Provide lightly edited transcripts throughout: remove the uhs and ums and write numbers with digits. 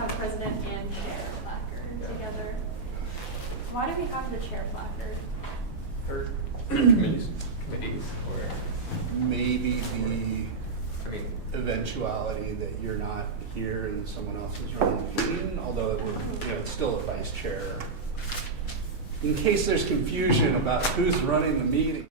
have president and chair placard together. Why do we have the chair placard? For committees, or Maybe the I mean, eventuality that you're not here and someone else is running the meeting, although it would, it's still a vice chair. In case there's confusion about who's running the meeting.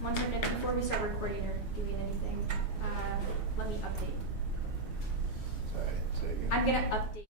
One minute before we start recording or doing anything, let me update. Sorry, say again. I'm gonna update.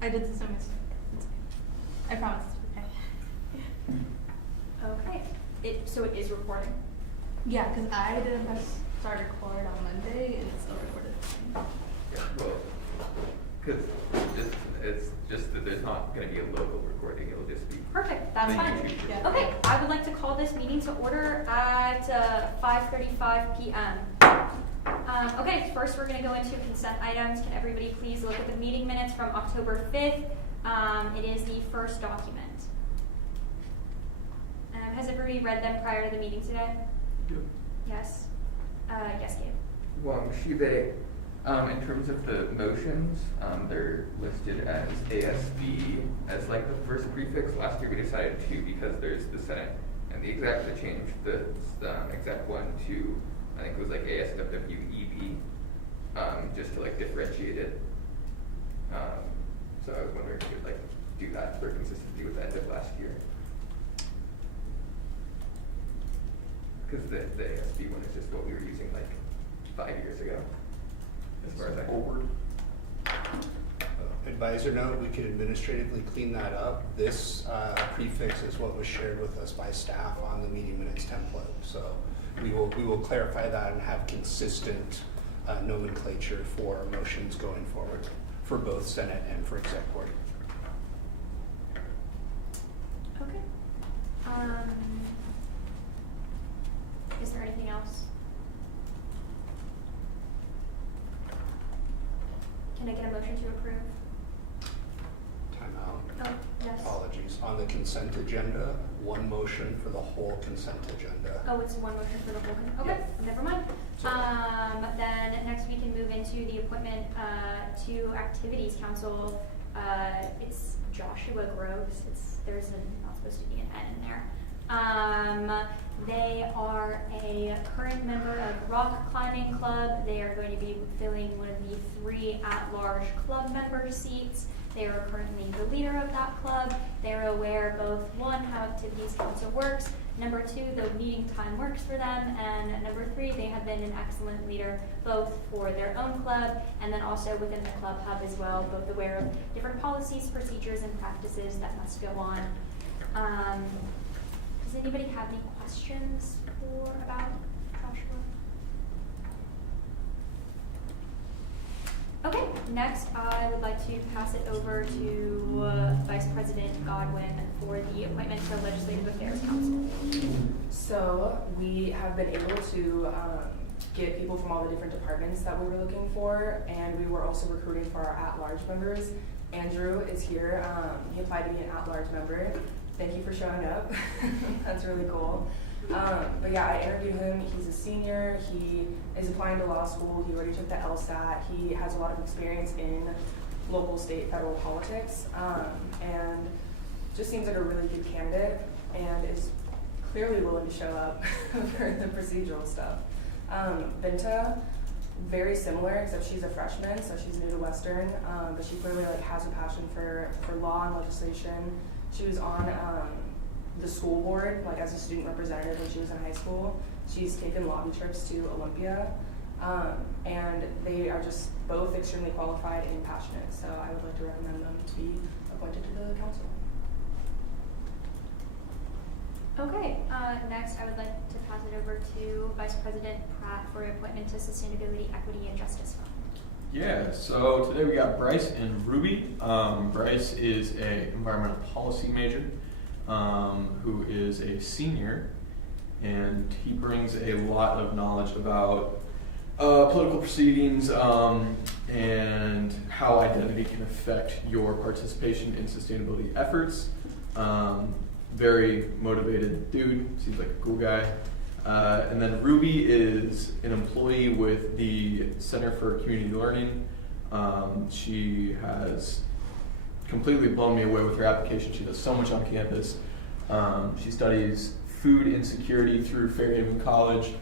I did the semester. It's okay. I promise. Okay. Okay. So it is recording? Yeah, because I didn't press start record on Monday and it's still recorded. Yeah, well, because it's just that there's not going to be a local recording, it'll just be. Perfect, that's the fine. YouTube Yeah. recording. Okay, I would like to call this meeting to order at 5:35 p.m. Okay, first we're going to go into consent items. Can everybody please look at the meeting minutes from October 5th? It is the first document. Has everybody read them prior to the meeting today? Yep. Yes. Yes, Gabe. Well, in terms of the motions, they're listed as ASB as like the first prefix. Last year we decided to, because there's the Senate and the exec, to change the exec one to, I think it was like ASWWU, just to like differentiate it. So I was wondering if you'd like do that for consistency with the end of last year. Because the ASB one is just what we were using like 5 years ago, as far as I know. Advisor note, we could administratively clean that up. This prefix is what was shared with us by staff on the meeting minutes template. So we will clarify that and have consistent nomenclature for motions going forward for both Senate and for exec board. Okay. Is there anything else? Can I get a motion to approve? Time out. Oh, yes. Apologies. On the consent agenda, one motion for the whole consent agenda. Oh, it's one motion for the whole thing? Okay, never mind. Then next we can move into the appointment to Activities Council. It's Joshua Groves. There's not supposed to be an N in there. They are a current member of Rock Climbing Club. They are going to be filling one of the 3 at-large club member seats. They are currently the leader of that club. They're aware both, 1, how Activities Council works, number 2, the meeting time works for them, and number 3, they have been an excellent leader both for their own club and then also within the club hub as well, both aware of different policies, procedures, and practices that must go on. Does anybody have any questions about Joshua? Okay, next I would like to pass it over to Vice President Godwin for the appointment to Legislative Affairs Council. So we have been able to get people from all the different departments that we were looking for, and we were also recruiting for our at-large members. Andrew is here. He applied to be an at-large member. Thank you for showing up. That's really cool. But yeah, I interviewed him. He's a senior. He is applying to law school. He already took the LSAT. He has a lot of experience in local, state, federal politics, and just seems like a really good candidate and is clearly willing to show up for the procedural stuff. Binta, very similar, except she's a freshman, so she's new to Western, but she clearly has a passion for law and legislation. She was on the school board, as a student representative when she was in high school. She's taken lobby trips to Olympia, and they are just both extremely qualified and passionate, so I would like to recommend them to be appointed to the council. Okay, next I would like to pass it over to Vice President Pratt for appointment to Sustainability, Equity, and Justice Fund. Yeah, so today we got Bryce and Ruby. Bryce is a environmental policy major who is a senior, and he brings a lot of knowledge about political proceedings and how identity can affect your participation in sustainability efforts. Very motivated dude, seems like a cool guy. And then Ruby is an employee with the Center for Community Learning. She has completely blown me away with her application. She does so much on campus. She studies food insecurity through Fairhaven College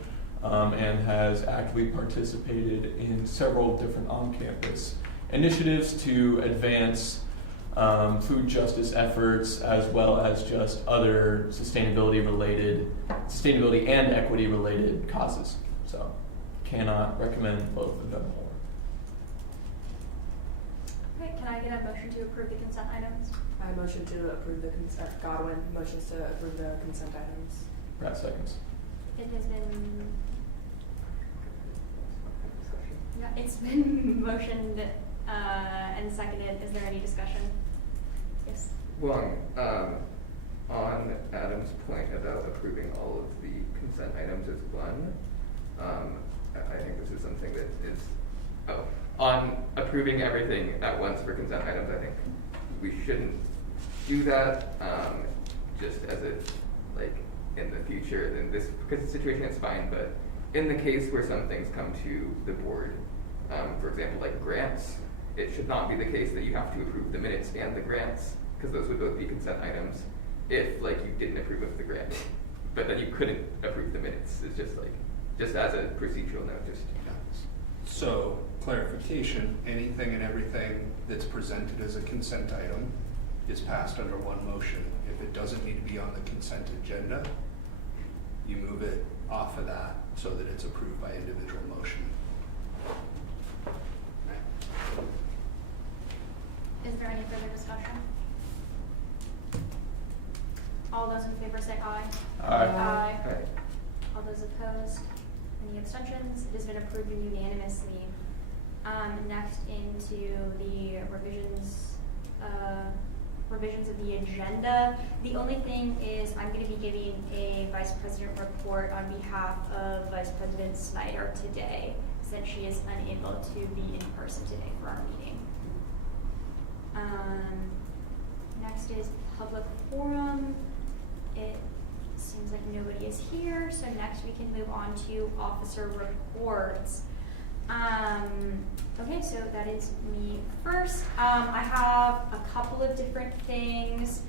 and has actively participated in several different on-campus initiatives to advance food justice efforts, as well as just other sustainability and equity related causes. So cannot recommend both of them more. Okay, can I get a motion to approve approve the consent items? I motion to approve the consent, Godwin motions to approve the consent items. Pratt seconds. It has been, yeah, it's been motioned and seconded. Is there any discussion? Yes. Well, on Adam's point about approving all of the consent items as one, I think this is something that is, on approving everything at once for consent items, I think we shouldn't do that, just as a, like, in the future, in this, because the situation is fine, but in the case where some things come to the board, for example, like grants, it should not be the case that you have to approve the minutes and the grants, because those would both be consent items, if, like, you didn't approve of the grant, but then you couldn't approve the minutes. It's just like, just as a procedural note, just. So, clarification, anything and everything that's presented as a consent item is passed under one motion. If it doesn't need to be on the consent agenda, you move it off of that so that it's approved by individual motion. Right. Is there any further discussion? All those in favor say aye. Aye. Aye. Right. All those opposed? Any abstentions? It has been approved unanimously. Next into the revisions of the agenda. The only thing is I'm going to be giving a Vice President report on behalf of Vice President Snyder today, since she is unable to be in person today for our meeting. Next is public forum. It seems like nobody is here, so next we can move on to officer reports. Okay, so that is me first. I have a couple of different things.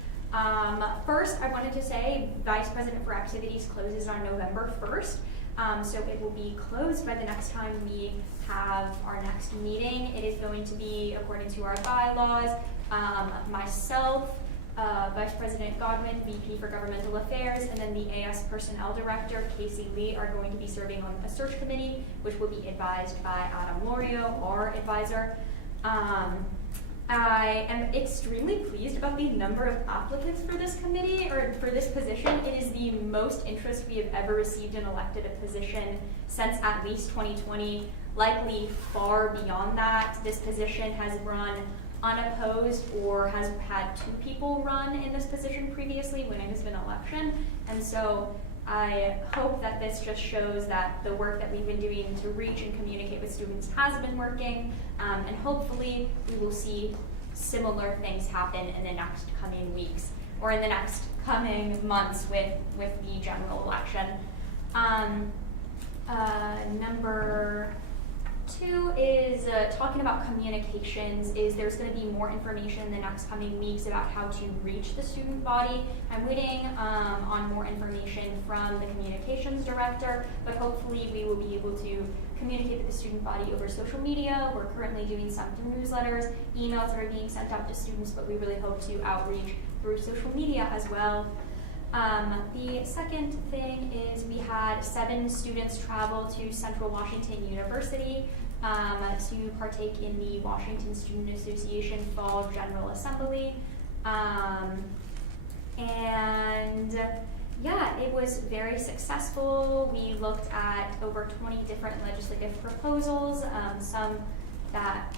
First, I wanted to say Vice President for Activities closes on November 1st. So it will be closed by the next time we have our next meeting. It is going to be, according to our bylaws, myself, Vice President Godwin, VP for Governmental Affairs, and then the AS Personnel Director, Casey Lee, are going to be serving on a search committee, which will be advised by Adam Lorio, our advisor. I am extremely pleased about the number of applicants for this committee, or for this position. It is the most interest we have ever received in elected a position since at least 2020, likely far beyond that. This position has run unopposed or has had 2 people run in this position previously when it has been election. And so I hope that this just shows that the work that we've been doing to reach and communicate with students has been working, and hopefully we will see similar things happen in the next coming weeks or in the next coming months with the general election. Number 2 is talking about communications. There's going to be more information in the next coming weeks about how to reach the student body. I'm waiting on more information from the communications director, but hopefully we will be able to communicate with the student body over social media. We're currently doing some through newsletters. Emails are being sent out to students, but we really hope to outreach through social media as well. The second thing is we had 7 students travel to Central Washington University to partake in the Washington Student Association Fall General Assembly. And yeah, it was very successful. We looked at over 20 different legislative proposals, some that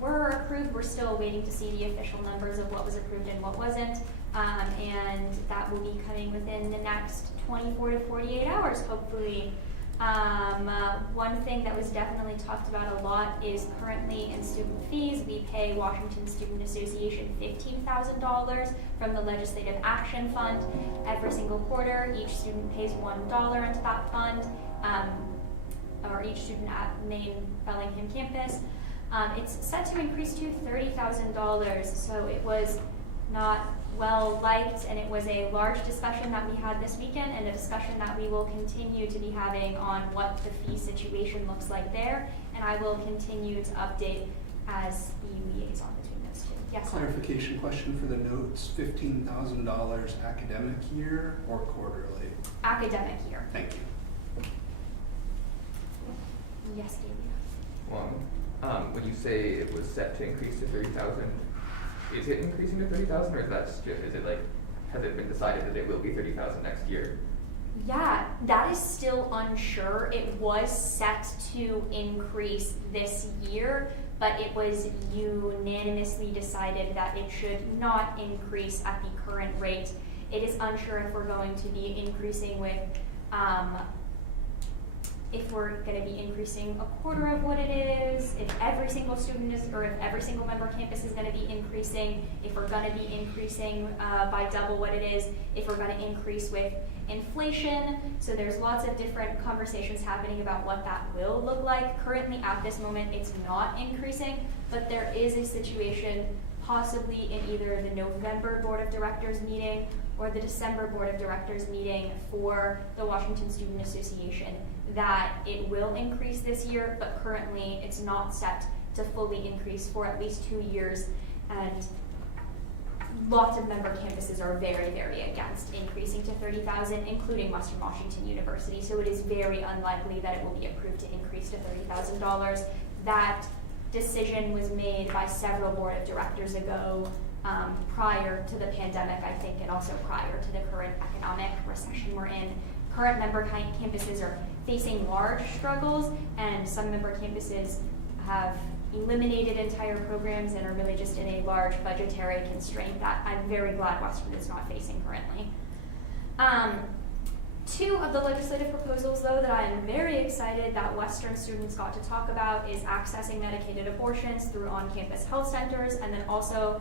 were approved. We're still waiting to see the official numbers of what was approved and what wasn't. And that will be coming within the next 24 to 48 hours, hopefully. One thing that was definitely talked about a lot is currently in student fees. We pay Washington Student Association $15,000 from the Legislative Action Fund every single quarter. Each student pays $1 into that fund, or each student at main Bellingham campus. It's set to increase to $30,000, so it was not well liked, and it was a large discussion that we had this weekend, and a discussion that we will continue to be having on what the fee situation looks like there, and I will continue to update as the liaison between those 2. Yes? Clarification question for the notes, $15,000 academic year or quarterly? Academic year. Thank you. Yes, Davia. When you say it was set to increase to 30,000, is it increasing to 30,000, or is that just, is it like, has it been decided that it will be 30,000 next year? Yeah, that is still unsure. It was set to increase this year, but it was unanimously decided that it should not increase at the current rate. It is unsure if we're going to be increasing with, if we're going to be increasing a quarter of what it is, if every single student is, or if every single member campus is going to be increasing, if we're going to be increasing by double what it is, if we're going to increase with inflation. So there's lots of different conversations happening about what that will look like. Currently at this moment, it's not increasing, but there is a situation possibly in either the November Board of Directors meeting or the December Board of Directors meeting for the Washington Student Association that it will increase this year, but currently it's not set to fully increase for at least 2 years, and lots of member campuses are very, very against increasing to 30,000, including Western Washington University, so it is very unlikely that it will be approved to increase to $30,000. That decision was made by several board of directors ago, prior to the pandemic, I think, and also prior to the current economic recession we're in. Current member campuses are facing large struggles, and some member campuses have eliminated entire programs and are really just in a large budgetary constraint that I'm very glad Western is not facing currently. Two of the legislative proposals, though, that I am very excited that Western students got to talk about is accessing medicated abortions through on-campus health centers, and then also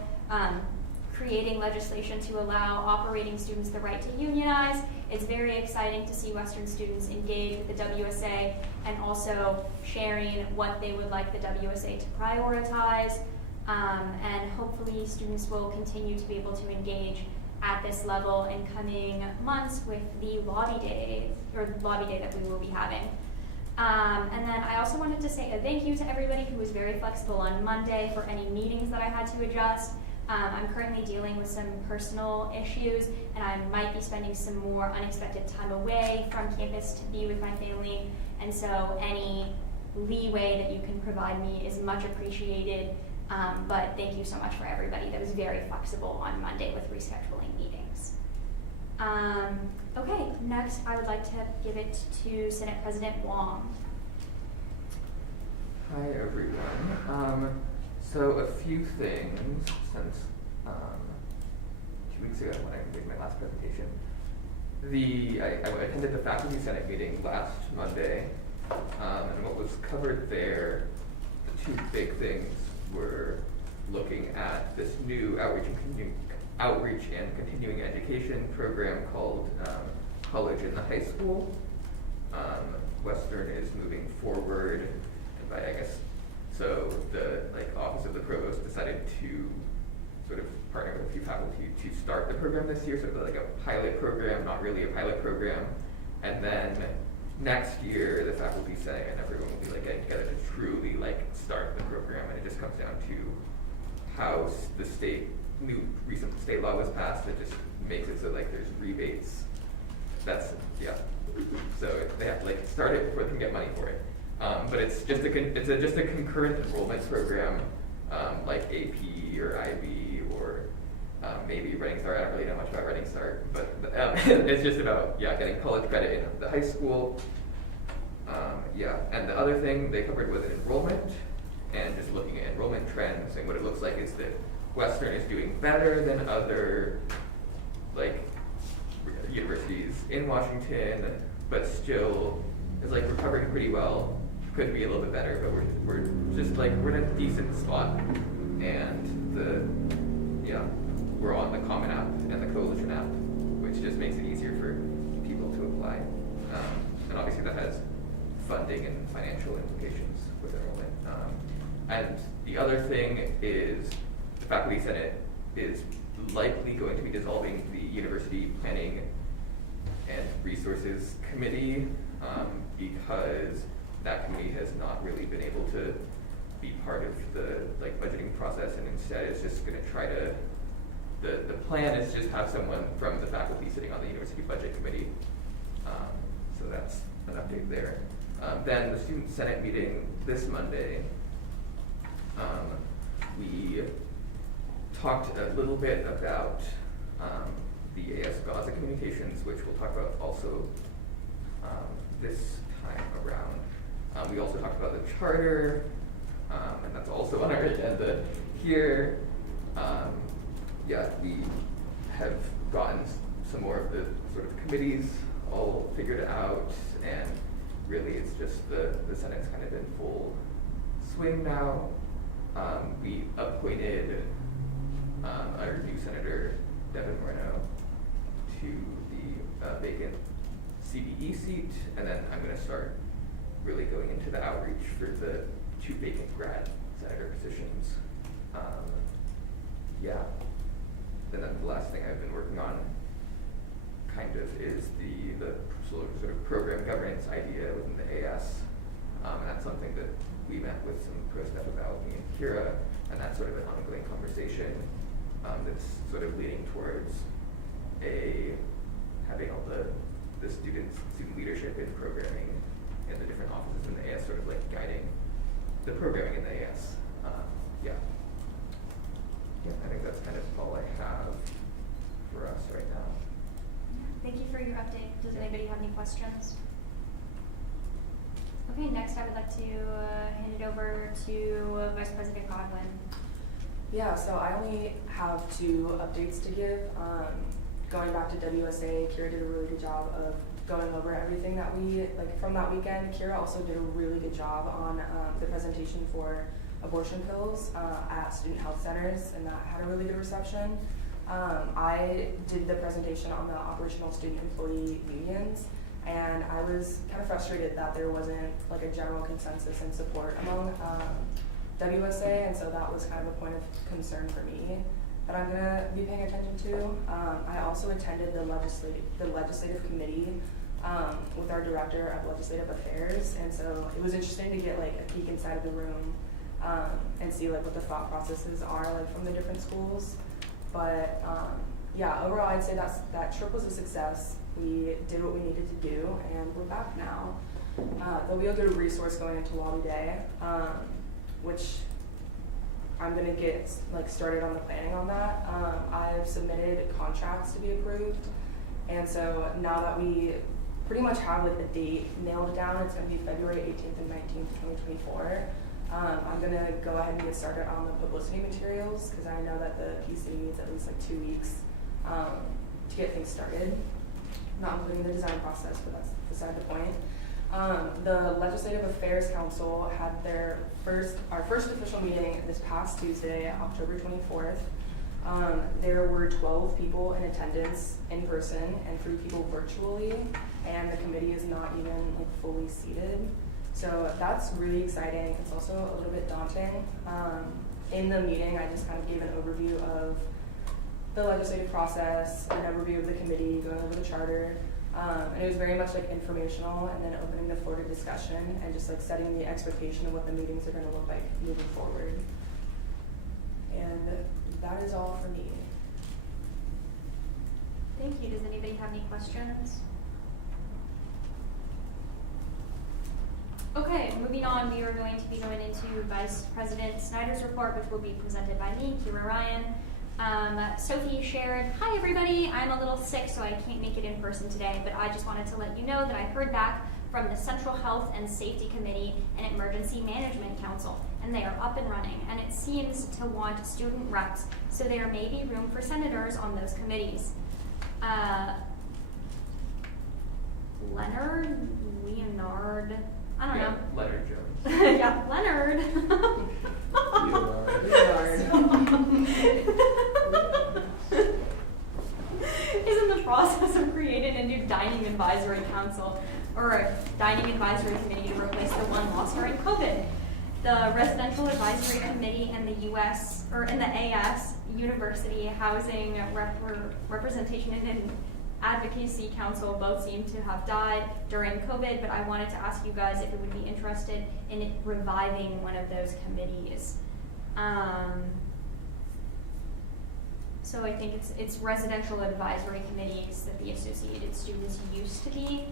creating legislation to allow operating students the right to unionize. It's very exciting to see Western students engage with the WSA and also sharing what they would like the WSA to prioritize. And hopefully students will continue to be able to engage at this level in coming months with the lobby day that we will be having. And then I also wanted to say a thank you to everybody who was very flexible on Monday for any meetings that I had to adjust. I'm currently dealing with some personal issues, and I might be spending some more unexpected time away from campus to be with my family, and so any leeway that you can provide me is much appreciated. But thank you so much for everybody that was very flexible on Monday with rescheduling meetings. Okay, next I would like to give it to Senate President Wong. Hi everyone. So a few things since 2 weeks ago when I did my last presentation. I attended the Faculty Senate meeting last Monday, and what was covered there, the two big things were looking at this new outreach and continuing education program called College in the High School. Western is moving forward, and by so the Office of the Provost decided to sort of partner with a few faculty to start the program this year, sort of like a pilot program, not really a pilot program. And then next year, the Faculty Senate and everyone will be getting together to truly start the program. And it just comes down to how the recent state law was passed that just makes it so there's rebates. So they have to start it before they can get money for it. But it's just a concurrent enrollment program, like AP or IB or maybe Running Start. I don't really know much about Running Start, but it's just about getting college credit in the high school. And the other thing they covered was enrollment and just looking at enrollment trends, and what it looks like is that Western is doing better than other universities in Washington, but still is recovering pretty well. Could be a little bit better, but we're just we're in a decent spot, and we're on the Common App and the Coalition app, which just makes it easier for people to apply, and obviously that has funding and financial implications with enrollment. And the other thing is the Faculty Senate is likely going to be dissolving the University Planning and Resources Committee because that committee has not really been able to be part of the budgeting process, and instead is just going to try to, the plan is just have someone from the faculty sitting on the University Budget Committee. So that's an update there. Then the Student Senate meeting this Monday, we talked a little bit about the ASWWU communications, which we'll talk about also this time around. We also talked about the charter, and that's also on our agenda here. Yeah, we have gotten some more of the sort of committees all figured out, and really it's just the Senate's kind of in full swing now. We appointed our new Senator Devin Moreno to the vacant CBE seat, and then I'm going to start really going into the outreach for the 2 vacant grad senator positions. Yeah. And then the last thing I've been working on kind of is the sort of program governance idea within the AS. And that's something that we met with some pro staff about, me and Kira, and that's sort of an ongoing conversation that's sort of leading towards having all the student leadership in programming in the different offices in the AS, sort of like guiding the programming in the AS. Yeah, I think that's kind of all I have for us right now. Thank you for your update. Does anybody have any questions? Okay, next I would like to hand it over to Vice President Godwin. Yeah, so I only have 2 updates to give. Going back to WSA, Kira did a really good job of going over everything that from that weekend. Kira also did a really good job on the presentation for abortion pills at student health centers, and that had a really good reception. I did the presentation on the operational student employee unions, and I was kind of frustrated that there wasn't like a general consensus and support among WSA, and so that was kind of a point of concern for me that I'm gonna be paying attention to. I also attended the legislative committee with our director of legislative affairs, and so it was interesting to get like a peek inside of the room and see like what the thought processes are like from the different schools. But yeah, overall I'd say that trip was a success. We did what we needed to do, and we're back now. There'll be a good resource going into Lobby Day, which I'm gonna get like started on the planning on that. I've submitted contracts to be approved, and so now that we pretty much have like the date nailed down, it's gonna be February 18th and 19th, 2024. I'm gonna go ahead and get started on the publicity materials, because I know that the PC needs at least like 2 weeks to get things started. Not including the design process, but that's beside the point. The Legislative Affairs Council had our first official meeting this past Tuesday, October 24th. There were 12 people in attendance in person and 3 people virtually, and the committee is not even like fully seated. So that's really exciting. It's also a little bit daunting. In the meeting, I just kind of gave an overview of the legislative process, an overview of the committee, going over the charter. And it was very much like informational, and then opening the floor to discussion and just like setting the expectation of what the meetings are going to look like moving forward. And that is all for me. Thank you. Does anybody have any questions? Okay, moving on, we are going to be going into Vice President Snyder's report, which will be presented by me, Kira Ryan. Sophie shared, hi everybody, I'm a little sick so I can't make it in person today, but I just wanted to let you know that I heard back from the Central Health and Safety Committee and Emergency Management Council, and they are up and running, and it seems to want student reps, so there may be room for senators on those committees. Leonard, I don't know. Leonard Jones. Yeah, Leonard. Is in the process of creating a new dining advisory council, or a dining advisory committee to replace the one lost during COVID. The Residential Advisory Committee and the AS University Housing Representation and Advocacy Council both seem to have died during COVID, but I wanted to ask you guys if you would be interested in reviving one of those committees. So I think it's residential advisory committees that the associated students used to be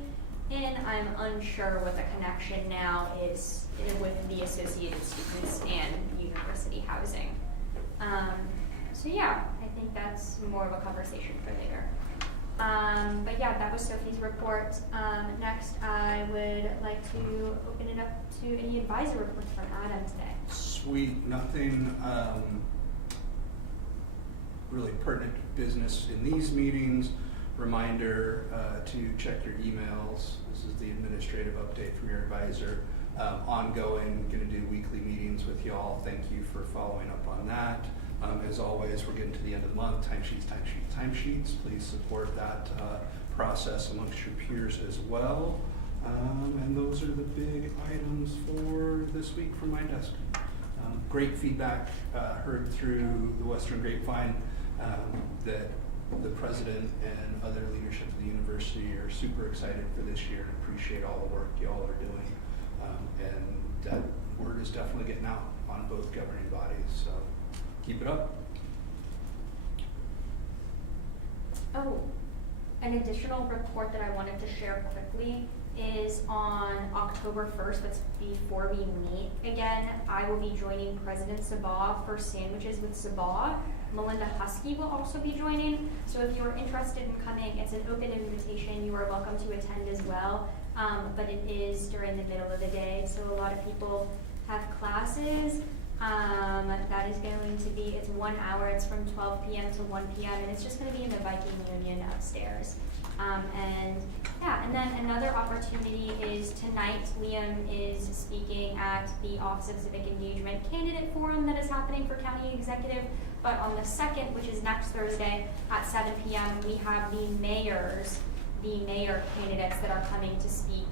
in. I'm unsure what the connection now is with the associated students and university housing. So So yeah, I think that's more of a conversation for later. But yeah, that was Sophie's report. Next, I would like to open it up to any advisor reports from Adam today. Sweet, nothing really pertinent business in these meetings. Reminder to check your emails. This is the administrative update from your advisor. Ongoing, going to do weekly meetings with y'all. Thank you for following up on that. As always, we're getting to the end of the month. Timesheets. Please support that process amongst your peers as well. And those are the big items for this week from my desk. Great feedback heard through the Western Grapevine that the president and other leadership of the university are super excited for this year and appreciate all the work y'all are doing. And that word is definitely getting out on both governing bodies, so keep it up. Oh, an additional report that I wanted to share quickly is on October 1st, that's before we meet again. I will be joining President Sabah for Sandwiches with Sabah. Melinda Husky will also be joining. So if you are interested in coming, it's an open invitation. You are welcome to attend as well. But it is during the middle of the day, so a lot of people have classes. That is going to be, it's 1 hour, it's from 12 p.m. to 1 p.m. and it's just going to be in the Viking Union upstairs. And then another opportunity is tonight, Liam is speaking at the Office of Civic Engagement Candidate Forum that is happening for County Executive. But on the 2nd, which is next Thursday at 7 p.m., we have the mayor candidates that are coming to speak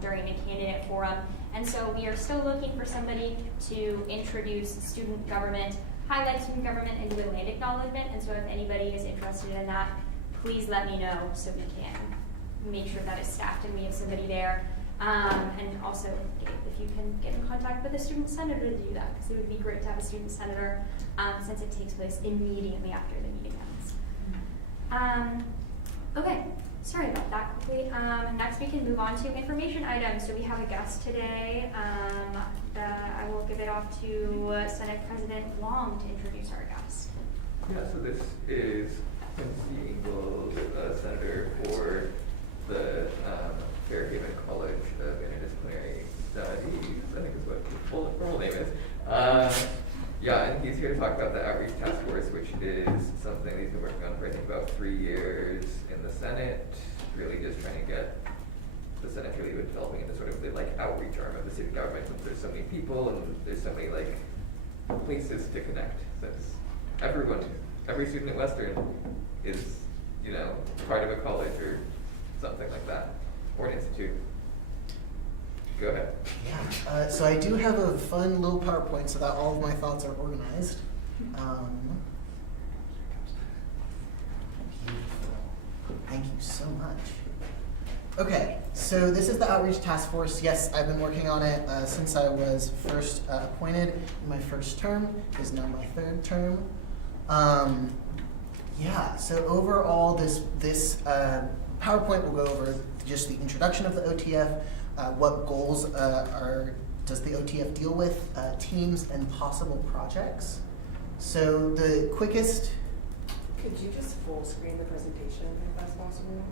during the candidate forum. And so we are still looking for somebody to introduce student government, highlight student government, and do a land acknowledgement. And so if anybody is interested in that, please let me know so we can make sure that is staffed and we have somebody there. And also, if you can get in contact with a student senator to do that, because it would be great to have a student senator since it takes place immediately after the meeting ends. Okay, sorry about that quickly. Next we can move on to information items. So we have a guest today. I will give it off to Senate President Long to introduce our guest. Yeah, so this is Quincy Ingalls, Senator for the Fairhaven College of Interdisciplinary Studies, I think is what his full name is. And he's here to talk about the Outreach Task Force, which is something he's been working on for I think about 3 years in the Senate, really just trying to get the Senate really developing into sort of the outreach arm of the city government, since there's so many people and there's so many places to connect, since every student at Western is, part of a college or something like that, or an institute. Go ahead. Yeah, so I do have a fun little PowerPoint so that all of my thoughts are organized. Beautiful. Thank you so much. Okay, so this is the Outreach Task Force. Yes, I've been working on it since I was first appointed in my first term. It is now my third term. So overall, this PowerPoint will go over just the introduction of the OTF, what goals does the OTF deal with, teams and possible projects. So the quickest. Could you just full screen the presentation if that's possible?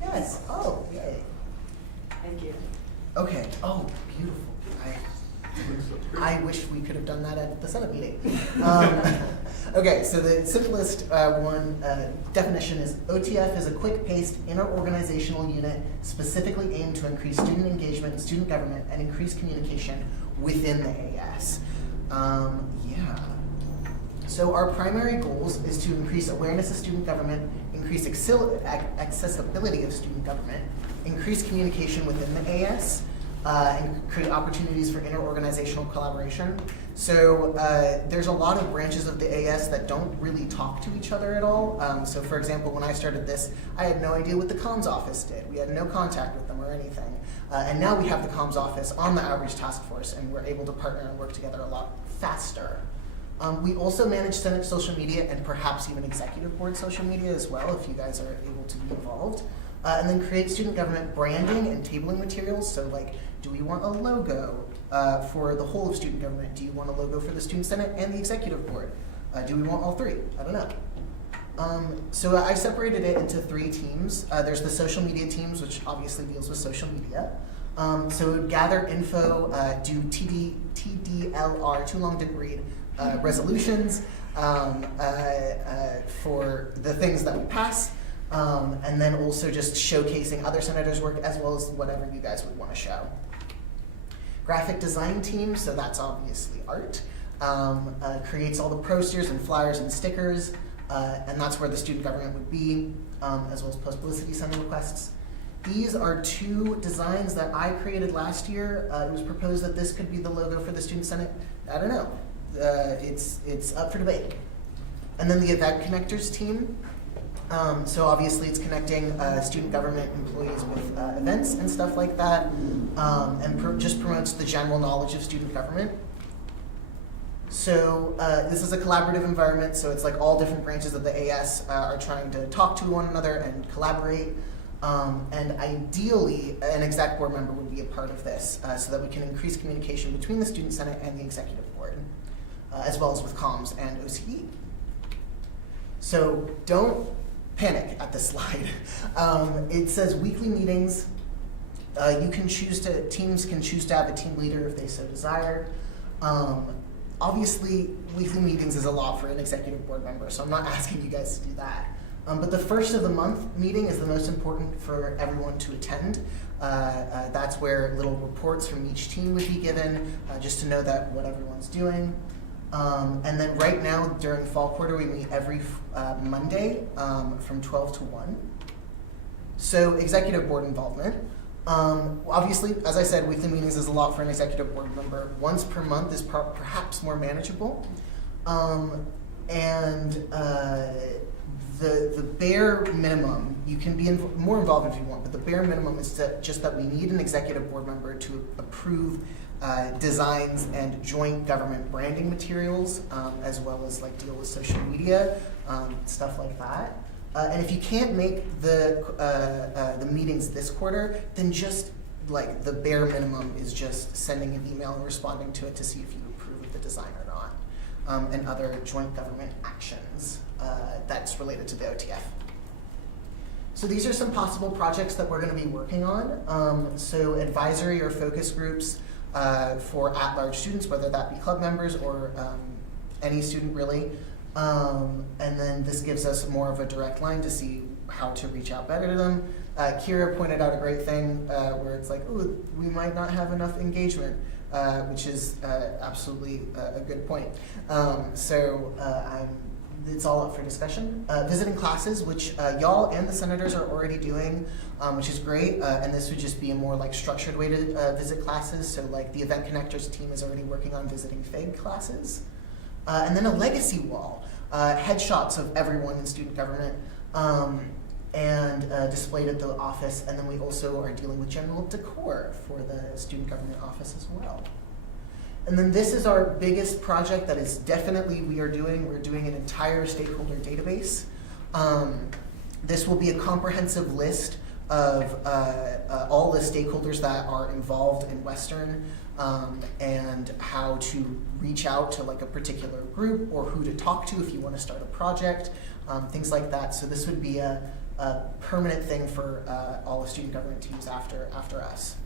Yes. Oh, yay. Thank you. Okay. Oh, beautiful. I wish we could have done that at the Senate meeting. Okay, so the simplest definition is OTF is a quick-paced inter-organizational unit specifically aimed to increase student engagement in student government and increase communication within the AS. So our primary goals is to increase awareness of student government, increase accessibility of student government, increase communication within the AS, and create opportunities for inter-organizational collaboration. So there's a lot of branches of the AS that don't really talk to each other at all. So for example, when I started this, I had no idea what the comms office did. We had no contact with them or anything. And now we have the comms office on the Outreach Task Force, and we're able to partner and work together a lot faster. We also manage Senate social media and perhaps even executive board social media as well, if you guys are able to be involved. And then create student government branding and tabling materials, so Do we want a logo for the whole of student government? Do you want a logo for the student senate and the executive board? Do we want all three? I don't know. So I separated it into 3 teams. There's the social media teams, which obviously deals with social media. So gather info, do TDLR, too long didn't read, resolutions for the things that we pass, and then also just showcasing other senators' work as well as whatever you guys would want to show. Graphic design team, so that's obviously art, creates all the posters and flyers and stickers, and that's where the student government would be, as well as post-publicity center requests. These are 2 designs that I created last year. It was proposed that this could be the logo for the Student Senate. I don't know. It's up for debate. And then the event connectors team. So obviously it's connecting student government employees with events and stuff like that, and just promotes the general knowledge of student government. So this is a collaborative environment, so it's like all different branches of the AS are trying to talk to one another and collaborate. And ideally, an exec board member would be a part of this so that we can increase communication between the student senate and the executive board, as well as with comms and OCE. So don't panic at this slide. It says weekly meetings. You can choose to, teams can choose to have a team leader if they so desire. Obviously, weekly meetings is a lot for an executive board member, so I'm not asking you guys to do that. But the first of the month meeting is the most important for everyone to attend. That's where little reports from each team would be given, just to know that what everyone's doing. And then right now, during fall quarter, we meet every Monday from 12 to 1. So executive board involvement. Obviously, as I said, weekly meetings is a lot for an executive board member. Once per month is perhaps more manageable. The bare minimum, you can be more involved if you want, but the bare minimum is just that we need an executive board member to approve designs and joint government branding materials, as well as like deal with social media, stuff like that. And if you can't make the meetings this quarter, then just like the bare minimum is just sending an email and responding to it to see if you approve of the design or not, and other joint government actions that's related to the OTF. So these are some possible projects that we're going to be working on. So advisory or focus groups for at-large students, whether that be club members or any student really. And then this gives us more of a direct line to see how to reach out better to them. Kira pointed out a great thing where it's like, ooh, we might not have enough engagement, which is absolutely a good point. It's all up for discussion. Visiting classes, which y'all and the senators are already doing, which is great. And this would just be a more like structured way to visit classes. So like the event connectors team is already working on visiting FAG classes. And then a legacy wall, headshots of everyone in student government, and displayed at the office. And then we also are dealing with general decor for the student government office as well. And then this is our biggest project that is definitely we're doing an entire stakeholder database. This will be a comprehensive list of all the stakeholders that are involved in Western, and how to reach out to like a particular group or who to talk to if you want to start a project, things like that. So this would be a permanent thing for all the student government teams after us.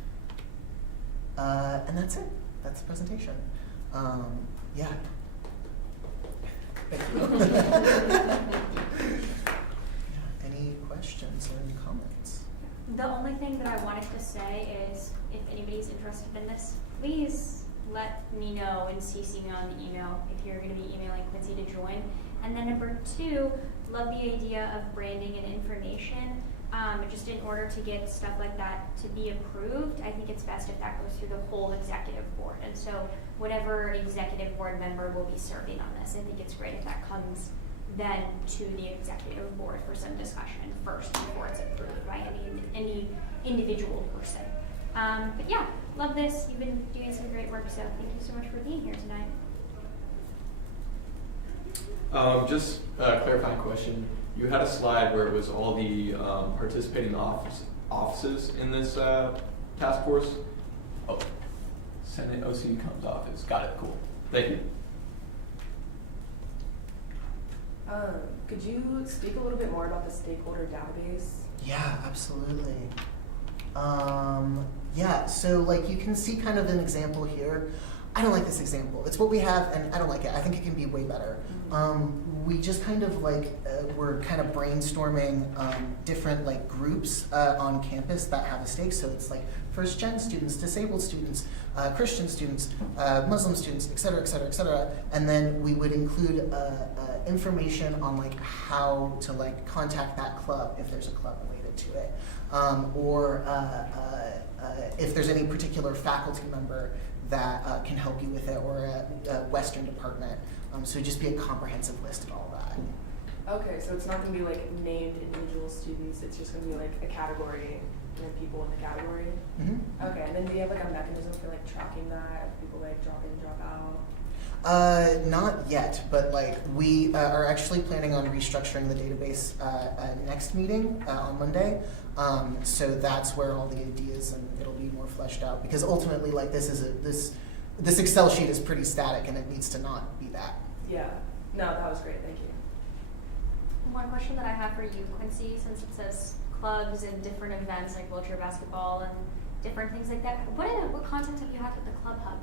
And that's it. That's the presentation. Yeah. Thank you. Any questions or any comments? The only thing that I wanted to say is, if anybody's interested in this, please let me know and CC me on the email if you're going to be emailing Quincy to join. And then number 2, love the idea of branding and information. Just in order to get stuff like that to be approved, I think it's best if that goes through the whole executive board. And so whatever executive board member will be serving on this, I think it's great if that comes then to the executive board for some discussion first before it's approved by any individual person. But yeah, love this. You've been doing some great work, so thank you so much for being here tonight. Just a clarifying question. You had a slide where it was all the participating offices in this task force. Oh, Senate OC comes office. Got it. Cool. Thank you. Could you speak a little bit more about the stakeholder database? Yeah, absolutely. Yeah, so like you can see kind of an example here. I don't like this example. It's what we have, and I don't like it. I think it can be way better. We just kind of like we're kind of brainstorming different like groups on campus that have a stake. So it's like first gen students, disabled students, Christian students, Muslim students, et cetera, et cetera, et cetera. And then we would include information on like how to like contact that club if there's a club related to it, or if there's any particular faculty member that can help you with it, or a Western department. So it'd just be a comprehensive list of all that. Okay, so it's not going to be like named individual students, it's just going to be like a category and then people in the category? Mm-hmm. Okay, and then do you have like a mechanism for like tracking that, if people like drop in, drop out? Not yet, but like we are actually planning on restructuring the database next meeting on Monday. So that's where all the ideas and it'll be more fleshed out, because ultimately like this Excel sheet is pretty static and it needs to not be that. Yeah, no, that was great, thank you. One question that I have for you, Quincy, since it says clubs and different events like wheelchair basketball and different things like that, what content have you had with the Club Hub?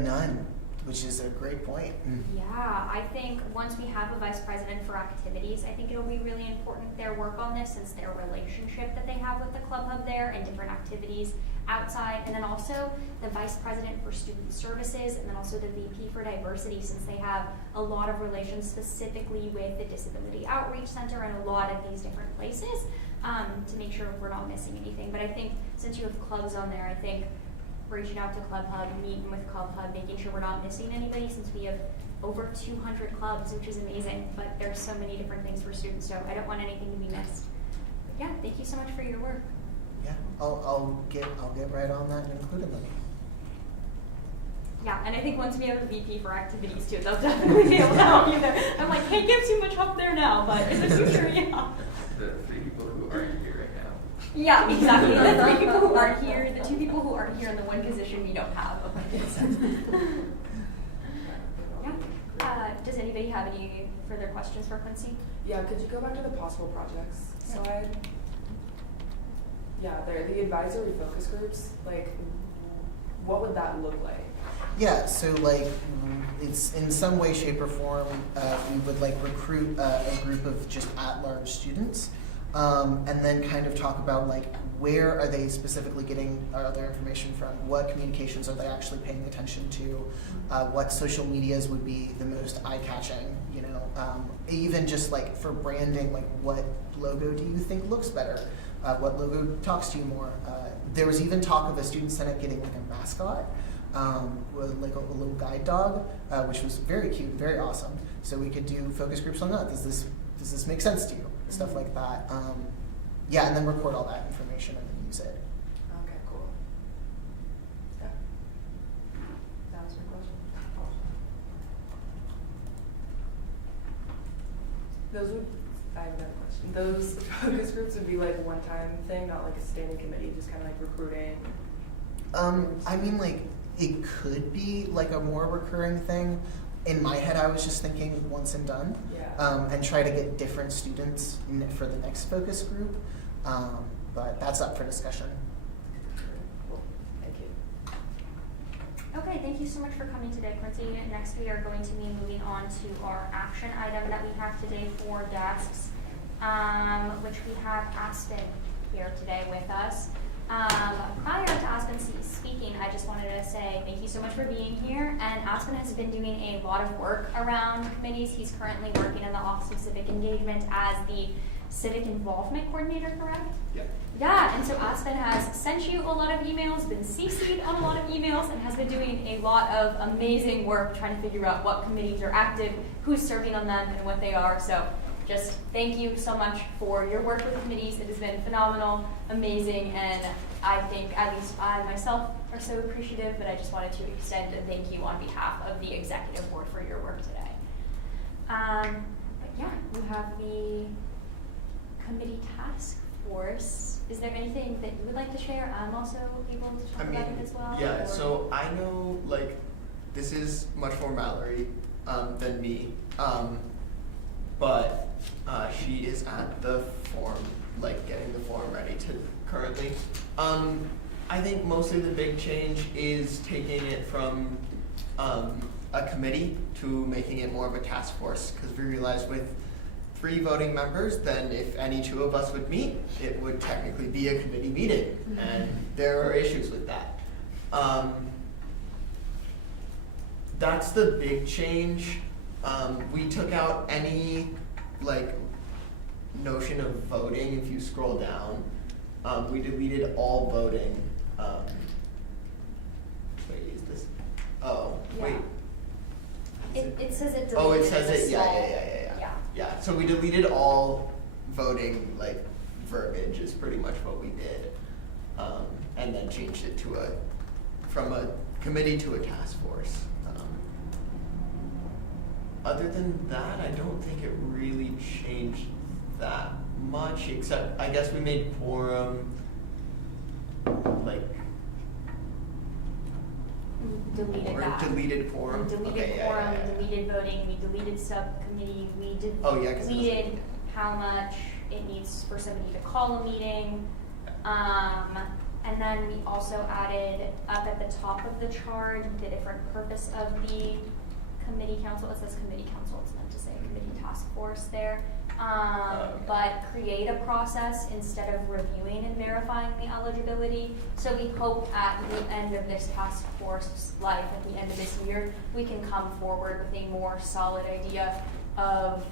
None, which is a great point. Yeah, I think once we have a vice president for activities, I think it'll be really important their work on this, since their relationship that they have with the Club Hub there and different activities outside, and then also the vice president for student services, and then also the VP for diversity, since they have a lot of relations specifically with the Disability Outreach Center and a lot of these different places, to make sure we're not missing anything. But I think since you have clubs on there, I think reaching out to Club Hub, meeting with Club Hub, making sure we're not missing anybody, since we have over 200 clubs, which is amazing, but there's so many different things for students, so I don't want anything to be missed. But yeah, thank you so much for your work. Yeah, I'll get right on that and include them. Yeah, and I think once we have a VP for activities too, they'll definitely be able to help you there. I'm like, can't give too much help there now, but in the future, yeah. The 3 people who aren't here right now. Yeah, exactly. The 3 people who aren't here, the 2 people who aren't here, and the 1 position we don't have. Yeah. Does anybody have any further questions for Quincy? Yeah, could you go back to the possible projects slide? Yeah, they're the advisory focus groups, like, what would that look like? Yeah, so like it's in some way, shape, or form, we would like recruit a group of just at-large students, and then kind of talk about like where are they specifically getting their information from, what communications are they actually paying attention to, what social medias would be the most eye-catching, you know, even just like for branding, like what logo do you think looks better? What logo talks to you more? There was even talk of a student senate getting like a mascot, with like a little guide dog, which was very cute, very awesome. So we could do focus groups on that. Does this make sense to you? Stuff like that. Yeah, and then record all that information and then use it. Okay, cool. Yeah. That was my question. I have another question. Those focus groups would be like a one-time thing, not like a standing committee, just kind of like recruiting? I mean, like, it could be like a more recurring thing. In my head, I was just thinking once and done. Yeah. And try to get different students for the next focus group. But that's up for discussion. Cool. Thank you. Okay, thank you so much for coming today, Quincy. Next, we are going to be moving on to our action item that we have today for desks, which we have Aspen here today with us. Prior to Aspen speaking, I just wanted to say thank you so much for being here. And Aspen has been doing a lot of work around committees. He's currently working in the Office of Civic Engagement as the Civic Involvement Coordinator, correct? Yeah. Yeah, and so Aspen has sent you a lot of emails, been CC'd on a lot of emails, and has been doing a lot of amazing work trying to figure out what committees are active, who's serving on them, and what they are. So just thank you so much for your work with committees. It has been phenomenal, amazing, and I think at least I myself are so appreciative, but I just wanted to extend a thank you on behalf of the executive board for your work today. But yeah, we have the committee task force. Is there anything that you would like to share? I'm also able to talk about it as well. yeah, or- so I know, like, this is much more Mallory, than me, but, she is at the form, like, getting the form ready to currently. I think mostly the big change is taking it from, a committee to making it more of a task force, because we realized with 3 voting members, then if any 2 of us would meet, it would technically be a committee meeting, and there are issues with that. That's the big change. We took out any, like, notion of voting, if you scroll down. We deleted all voting. Wait, is this? Oh, wait. It says it deleted Oh, it says the it, yeah, small- yeah. Yeah, so we deleted all voting, like, verbiage is pretty much what we did. And then changed it to from a committee to a task force. Other than that, I don't think it really changed that much, except I guess we made quorum, like, We deleted or that. deleted quorum. We deleted Okay, yeah, quorum, yeah, yeah. we deleted voting, we deleted subcommittee, we Oh, yeah, 'cause it was- deleted how much it needs for somebody to call a meeting. And then we also added up at the top of the chart the different purpose of the committee council. It says committee council, it's meant to say committee task force there. Okay. But create a process instead of reviewing and verifying the eligibility. So we hope at the end of this task force life, at the end of this year, we can come forward with a more solid idea of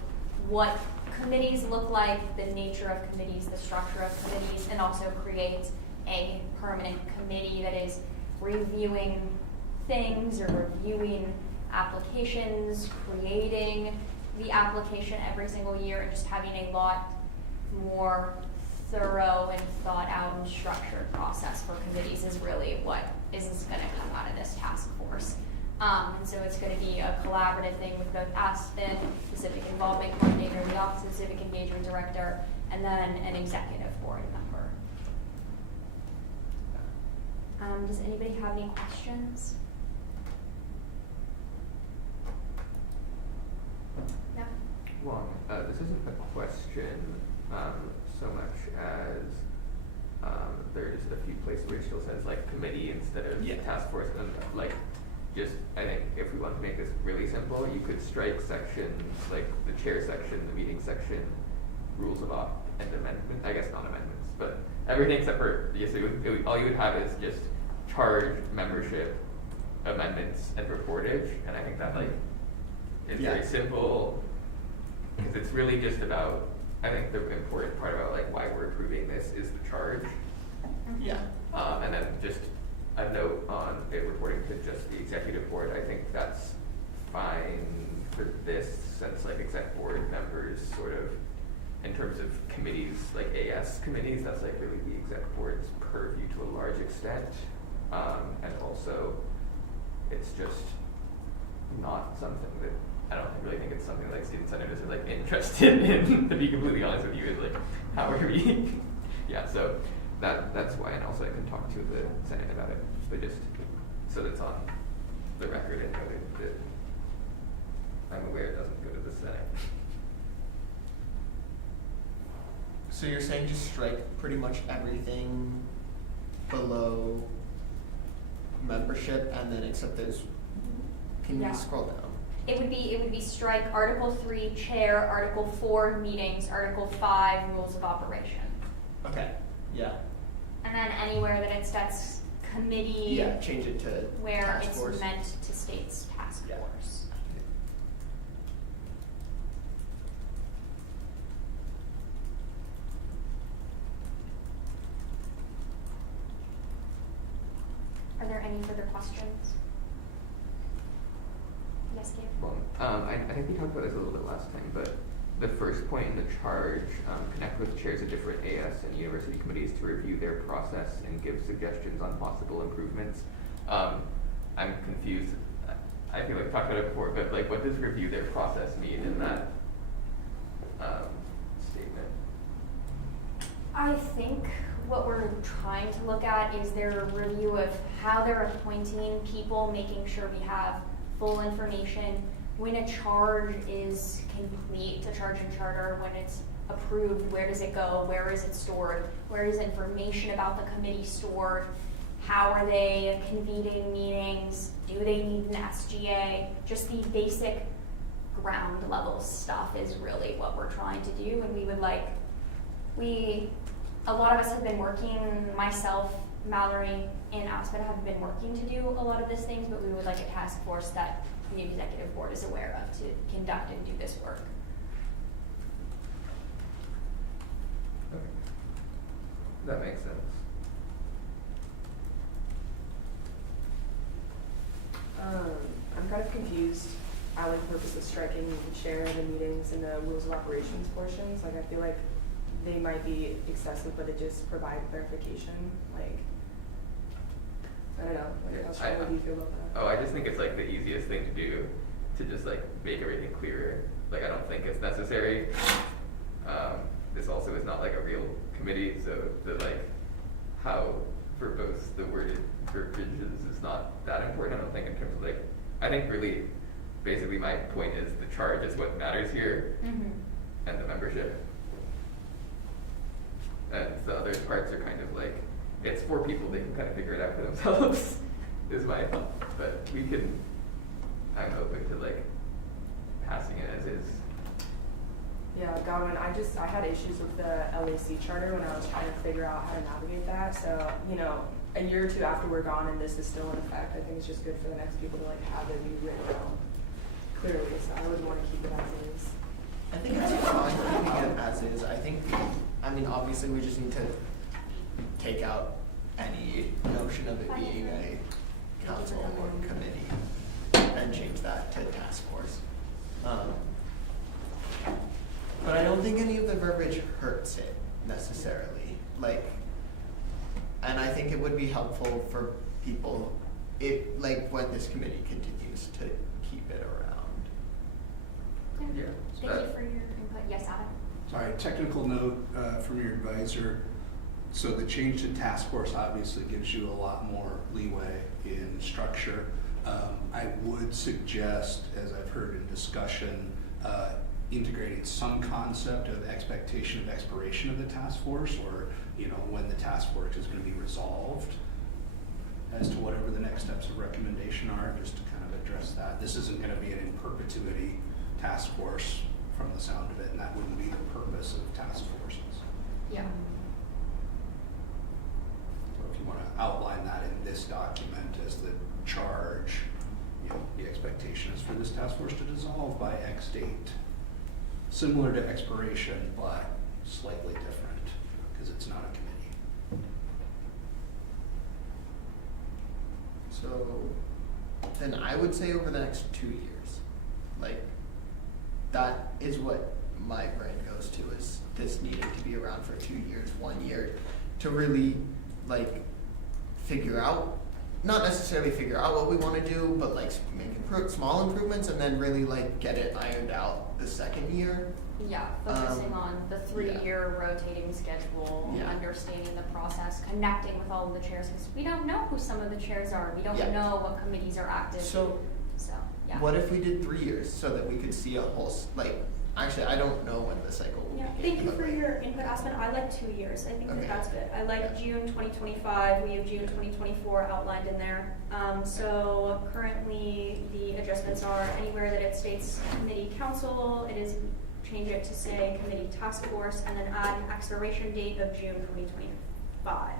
what committees look like, the nature of committees, the structure of committees, and also create a permanent committee that is reviewing things or reviewing applications, creating the application every single year, and just having a lot more thorough and thought out and structured process for committees is really what is gonna come out of this task force. And so it's gonna be a collaborative thing with both ASPN, the Civic Involvement Coordinator, the Office of Civic Engagement Director, and then an executive board member. Does anybody have any questions? No? Well, this isn't a question, so much as, there's a few places where it still says like committee instead of Yeah. task force, and like, just, I think if we want to make this really simple, you could strike sections, like the chair section, the meeting section, rules of op, and amendment, I guess not amendments, but everything except for, yes, all you would have is just charge, membership, amendments, and reportage, and I think that like, it's Yeah. very simple, because it's really just about, I think the important part about like why we're approving this is the charge. Yeah. And then just a note on it reporting to just the executive board, I think that's fine for this, since like exec board members sort of, in terms of committees, like AS committees, that's like really the exec board's purview to a large extent. And also, it's just not something that, I don't really think it's something like student senators are like interested in, to be completely honest with you, is like, how are we, yeah, so that's why, and also I can talk to the Senate about it, but just, so that's on the record and noted that I'm aware it doesn't go to the Senate. So you're saying just strike pretty much everything below membership, and then except there's, can Yeah. you scroll down? It would be strike Article 3, Chair, Article 4, Meetings, Article 5, Rules of Operation. Okay, yeah. And then anywhere that it states committee. Yeah, change it to Where task it's force. meant to states task Yeah. force. Are there any further questions? Yes, Gabe? Well, I think we talked about this a little bit last time, but the first point in the charge, connect with chairs of different AS and university committees to review their process and give suggestions on possible improvements. I'm confused. I feel like we talked about it before, but like, what does review their process mean in that statement? I think what we're trying to look at is their review of how they're appointing people, making sure we have full information. When a charge is complete, the charge and charter, when it's approved, where does it go? Where is it stored? Where is information about the committee stored? How are they convening meetings? Do they need an SGA? Just the basic ground level stuff is really what we're trying to do, and we would like, a lot of us have been working, myself, Mallory, and Aspen have been working to do a lot of these things, but we would like a task force that the executive board is aware of to conduct and do this work. Okay. That makes sense. I'm kind of confused. I like the purpose of striking chair in the meetings and the rules of operations portions. Like, I feel like they might be excessive, but they just provide clarification. Like, I don't know. Like, how strongly do you feel about that? Oh, I just think it's like the easiest thing to do, to just like make everything clearer. Like, I don't think it's necessary. This also is not like a real committee, so the like how verbose the worded verbiages is not that important. I don't think in terms of like, I think really basically my point is the charge is what matters here, and the membership. And the other parts are kind of like, it's for people, they can kind of figure it out for themselves, is my thought. But we can, I'm open to like passing it as is. Yeah, Godwin, I had issues with the LAC charter when I was trying to figure out how to navigate that. So, you know, a year or two after we're gone and this is still in effect, I think it's just good for the next people to like have it be written down clearly. So I would want to keep it as is. I think it's fine keeping it as is. I mean, obviously we just need to take out any notion of it being a council or committee and change that to task force. But I don't think any of the verbiage hurts it necessarily. Like, and I think it would be helpful for people if, like, when this committee continues to keep it around. Yeah. Thank you for your input. Yes, Adam? Sorry, technical note from your advisor. So the change to task force obviously gives you a lot more leeway in structure. I would suggest, as I've heard in discussion, integrating some concept of expectation of expiration of the task force, or when the task force is going to be resolved, as to whatever the next steps of recommendation are, just to kind of address that. This isn't going to be an in perpetuity task force from the sound of it, and that wouldn't be the purpose of task forces. Yeah. So if you want to outline that in this document as the charge, the expectation is for this task force to dissolve by X date. Similar to expiration, but slightly different, because it's not a committee. So then I would say over the next 2 years. Like, that is what my brain goes to, is this needing to be around for 2 years, 1 year, to really like figure out, not necessarily figure out what we want to do, but like make small improvements and then really like get it ironed out the second year. Yeah, focusing on the 3-year rotating schedule, Yeah. understanding the process, connecting with all of the chairs, because we don't know who some of the chairs are. We don't know what committees are active. So Yeah. what if we did 3 years so that we could see a whole, actually I don't know when the cycle will Yeah, begin. thank you for but, your input, Aspen. I like 2 years. I think Okay. that's good. I like June 2025. We have June 2024 outlined in there. So currently the adjustments are anywhere that it states committee council, change it to say committee task force, and then add an expiration date of June 2025.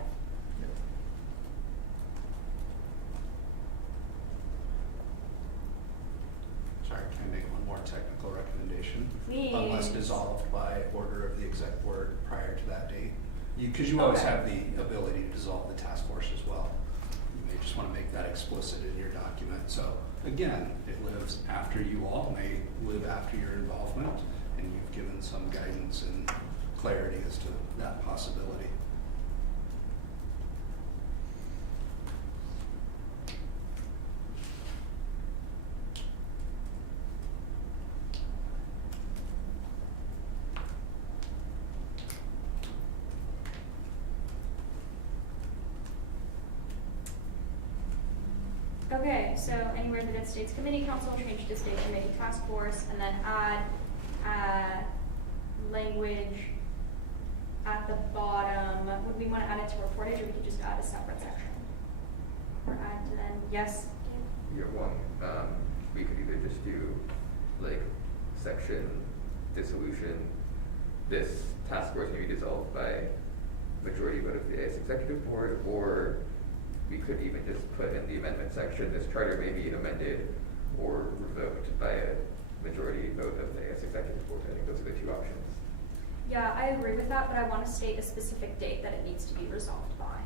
Sorry, can I make one more technical recommendation? Please. Unless dissolved by order of the exec board prior to that date. Because you always Okay. have the ability to dissolve the task force as well. You may just want to make that explicit in your document. So again, it lives after you all, may live after your involvement, and you've given some guidance and clarity as to that possibility. Okay, so anywhere that it states committee council, change to state committee task force, and then add language at the bottom. Would we want to add it to reportage, or we could just add a separate section? Or add to then, yes? Yeah, one, we could either just do like section dissolution, this task force may be dissolved by majority vote of the AS executive board, or we could even just put in the amendment section, this charter may be amended or revoked by a majority vote of the AS executive board. I think those are the two options. Yeah, I agree with that, but I want to state a specific date that it needs to be resolved by.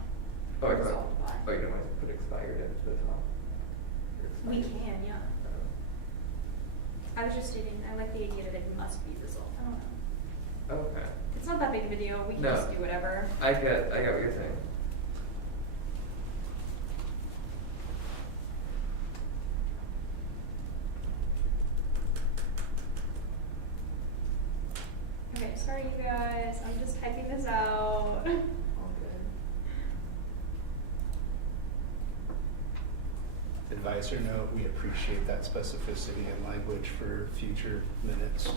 Oh, I Resolved by. thought, oh, you don't want to put expired at the top? Or We expired. can, yeah. I was just stating, I like the idea that it must be resolved. I don't know. Okay. It's not that big of a deal. We can No. just do whatever. I get what you're saying. Okay, sorry you guys. I'm just typing this out. All good. Advisor note, we appreciate that specificity and language for future minutes.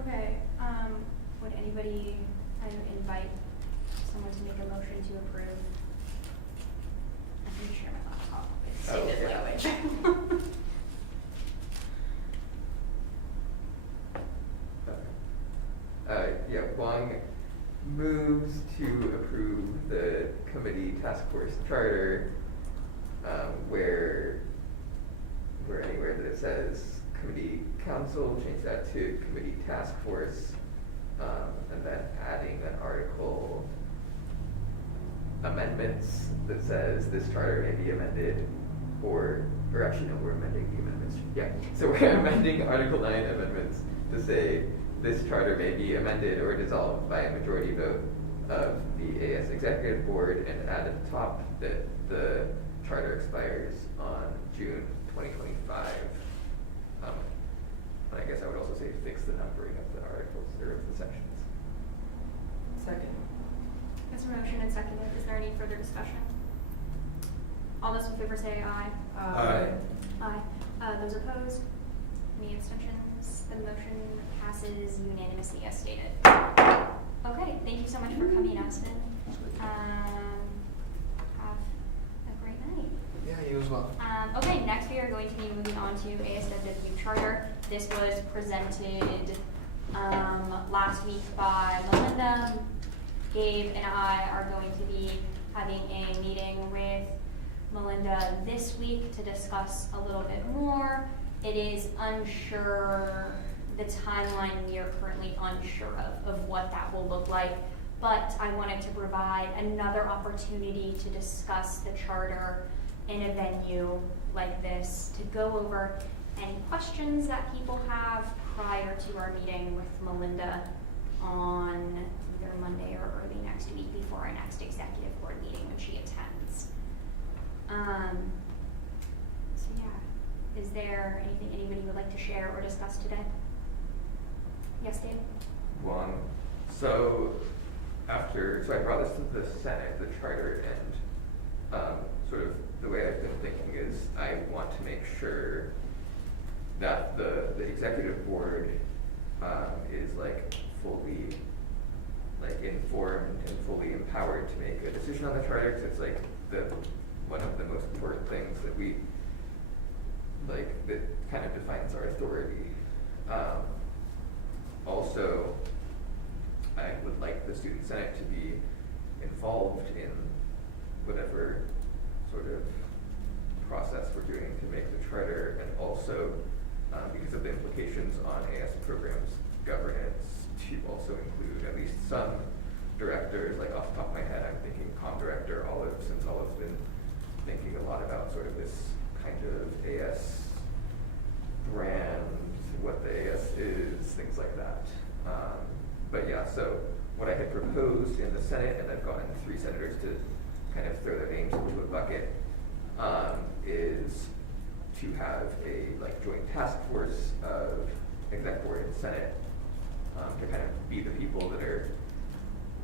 Okay, would anybody invite someone to make a motion to approve? I can share my laptop with Oh, stated yeah. language. Yeah, Wong moves to approve the committee task force charter, where anywhere that it says committee council, change that to committee task force, and then adding an article amendments that says this charter may be amended, or actually no, we're amending the amendments. Yeah, so we're amending Article 9 amendments to say this charter may be amended or dissolved by a majority vote of the AS executive board, and add at the top that the charter expires on June 2025. And I guess I would also say fix the numbering of the articles or of the sections. Second. It's a motion and seconded. Is there any further discussion? All those in favor say aye. Aye. Aye. Those opposed? Any abstentions? The motion passes unanimously as stated. Okay, thank you so much for coming, Aston. Have a great night. Yeah, you as well. Okay, next we are going to be moving on to ASWWU charter. This was presented last week by Melinda. Gabe and I are going to be having a meeting with Melinda this week to discuss a little bit more. It is unsure, the timeline we are currently unsure of what that will look like, but I wanted to provide another opportunity to discuss the charter in a venue like this, to go over any questions that people have prior to our meeting with Melinda on either Monday or early next week before our next executive board meeting when she attends. So yeah, is there anything anybody would like to share or discuss today? Yes, Dave? One, so I brought this to the Senate, the charter, and sort of the way I've been thinking is I want to make sure that the executive board is fully informed and fully empowered to make a decision on the charter, because it's one of the most important things that that kind of defines our authority. Also, I would like the student senate to be involved in whatever sort of process we're doing to make the charter, and also because of the implications on AS programs governance, to also include at least some directors. Like off the top of my head, I'm thinking comm director Olive, since Olive's been thinking a lot about sort of this kind of AS things like that. But yeah, so what I had proposed in the Senate, and I've gotten 3 senators to kind of throw their names into a bucket, is to have a like joint task force of exec board and Senate to kind of be the people that are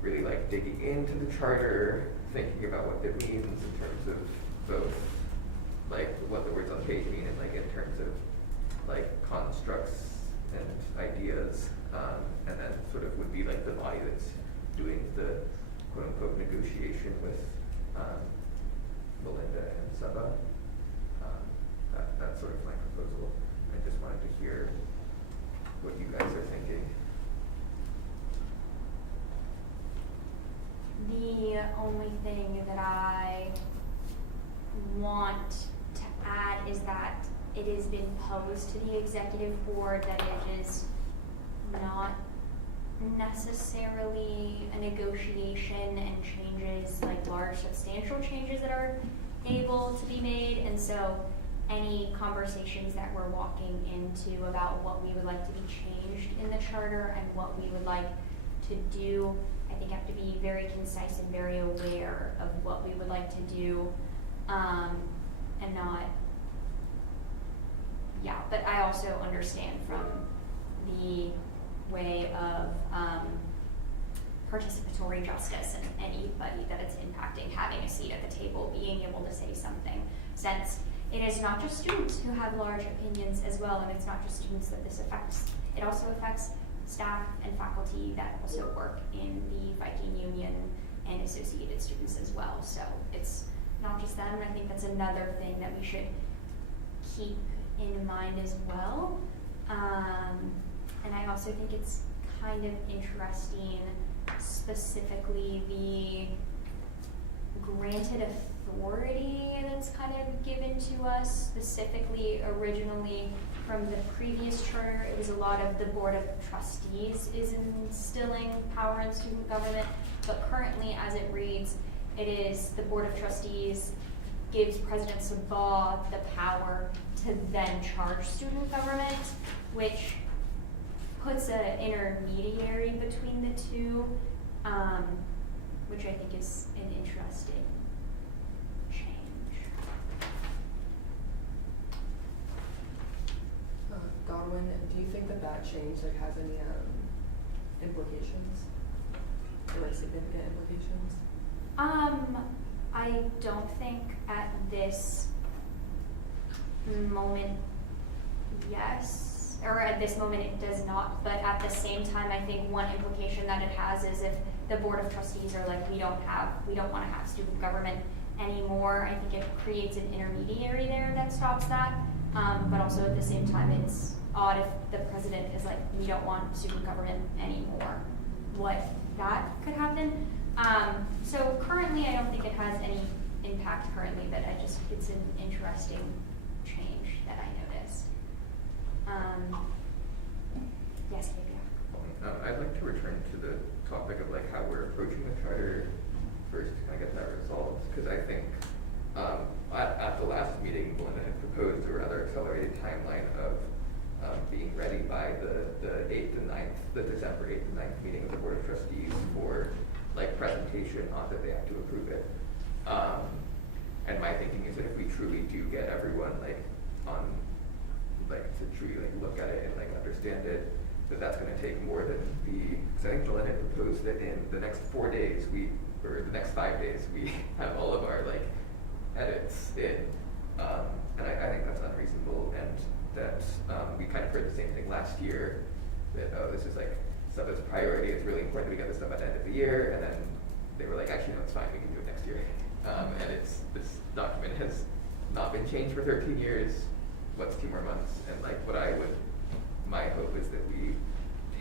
really like digging into the charter, thinking about what it means in terms of both like what the words on the page mean and like in terms of like constructs and ideas, and then sort of would be like the body that's doing the quote unquote negotiation with Melinda and Saba. That's sort of my proposal. I just wanted to hear what you guys are thinking. The only thing that I want to add is that it has been posed to the executive board that it is not necessarily a negotiation and changes, like large substantial changes that are able to be made, and so any conversations that we're walking into about what we would like to be changed in the charter and what we would like to do, I think have to be very concise and very aware of what we would like to do, and not, yeah, but I also understand from the way of participatory justice and anybody that it's impacting having a seat at the table, being able to say something, since it is not just students who have large opinions as well, and it's not just students that this affects, it also affects staff and faculty that also work in the Viking Union and associated students as well. So it's not just them, and I think that's another thing that we should keep in mind as well. And I also think it's kind of interesting, specifically the granted authority that's kind of given to us, specifically originally from the previous charter. It was a lot of the Board of Trustees is instilling power in student government, but currently as it reads, it is the Board of Trustees gives President Sabah the power to then charge student government, which puts an intermediary between the two, which I think is an interesting change. Godwin, do you think that that change like has any implications, or like significant implications? I don't think at this moment, yes, or at this moment it does not, but at the same time, I think one implication that it has is if the Board of Trustees are like, we don't want to have student government anymore, I think it creates an intermediary there that stops that, but also at the same time, it's odd if the president is like, we don't want student government anymore, what that could happen. So currently, I don't think it has any impact currently, but it's an interesting change that I noticed. Yes, Kavia. I'd like to return to the topic of like how we're approaching the charter first to kind of get that resolved, because I think at the last meeting, Melinda had proposed a rather accelerated timeline of being ready by the 8th and 9th, the December 8th and 9th meeting of the Board of Trustees for like presentation on that they have to approve it. And my thinking is that if we truly do get everyone like on, like to truly like look at it and like understand it, that's going to take more than because I think Melinda had proposed that in the next 4 days or the next 5 days, we have all of our like edits in. And I think that's unreasonable, and that we kind of heard the same thing last year, that, oh, this is like stuff that's a priority, it's really important that we get this stuff at the end of the year, and then they were like, actually, no, it's fine, we can do it next year. And this document has not been changed for 13 years, what's 2 more months? And like my hope is that we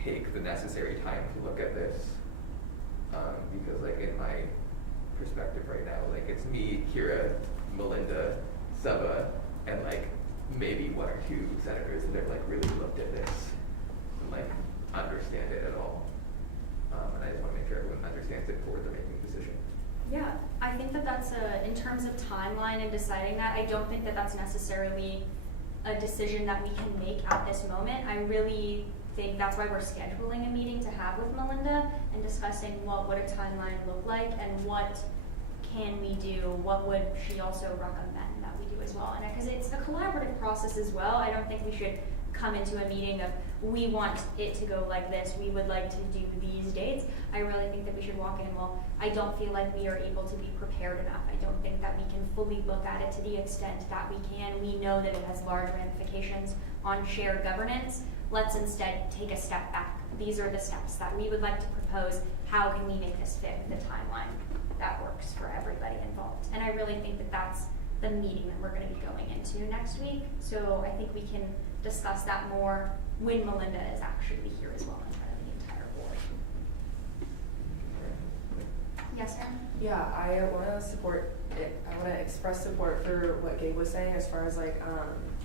take the necessary time to look at this, because like in my perspective right now, like it's me, Kira, Melinda, Saba, and like maybe 1 or 2 senators that have like really looked at this and like understand it at all. And I just want to make sure everyone understands it before they're making a decision. Yeah, I think that's in terms of timeline and deciding that, I don't think that's necessarily a decision that we can make at this moment. I really think that's why we're scheduling a meeting to have with Melinda and discussing what would a timeline look like and what can we do, what would she also recommend that we do as well. And because it's a collaborative process as well, I don't think we should come into a meeting of, we want it to go like this, we would like to do these dates. I really think that we should walk in, well, I don't feel like we are able to be prepared enough. I don't think that we can fully look at it to the extent that we can. We know that it has large ramifications on shared governance. Let's instead take a step back. These are the steps that we would like to propose. How can we make this fit the timeline that works for everybody involved? And I really think that that's the meeting that we're going to be going into next week. So I think we can discuss that more when Melinda is actually here as well in front of the entire board. Yes, Erin? Yeah, I want to support it. I want to express support for what Gabe was saying as far as like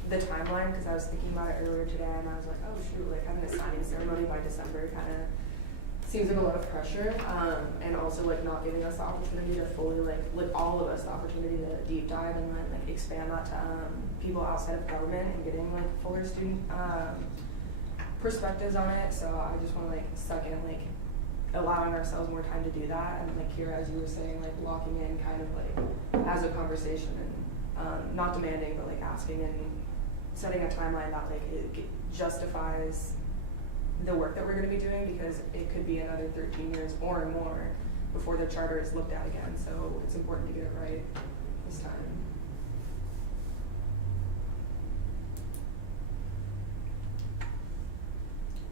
the timeline, because I was thinking about it earlier today and I was like, oh shoot, like having a signing ceremony by December kind of seems like a lot of pressure, and also like not giving us the opportunity to fully like all of us the opportunity to deep dive and like expand that to people outside of government and getting like fuller student perspectives on it. So I just want to like second like allowing ourselves more time to do that, and like Kira, as you were saying, like locking in kind of like as a conversation and not demanding but like asking and setting a timeline that like it justifies the work that we're going to be doing, because it could be another 13 years or more before the charter is looked at again. So it's important to get it right this time.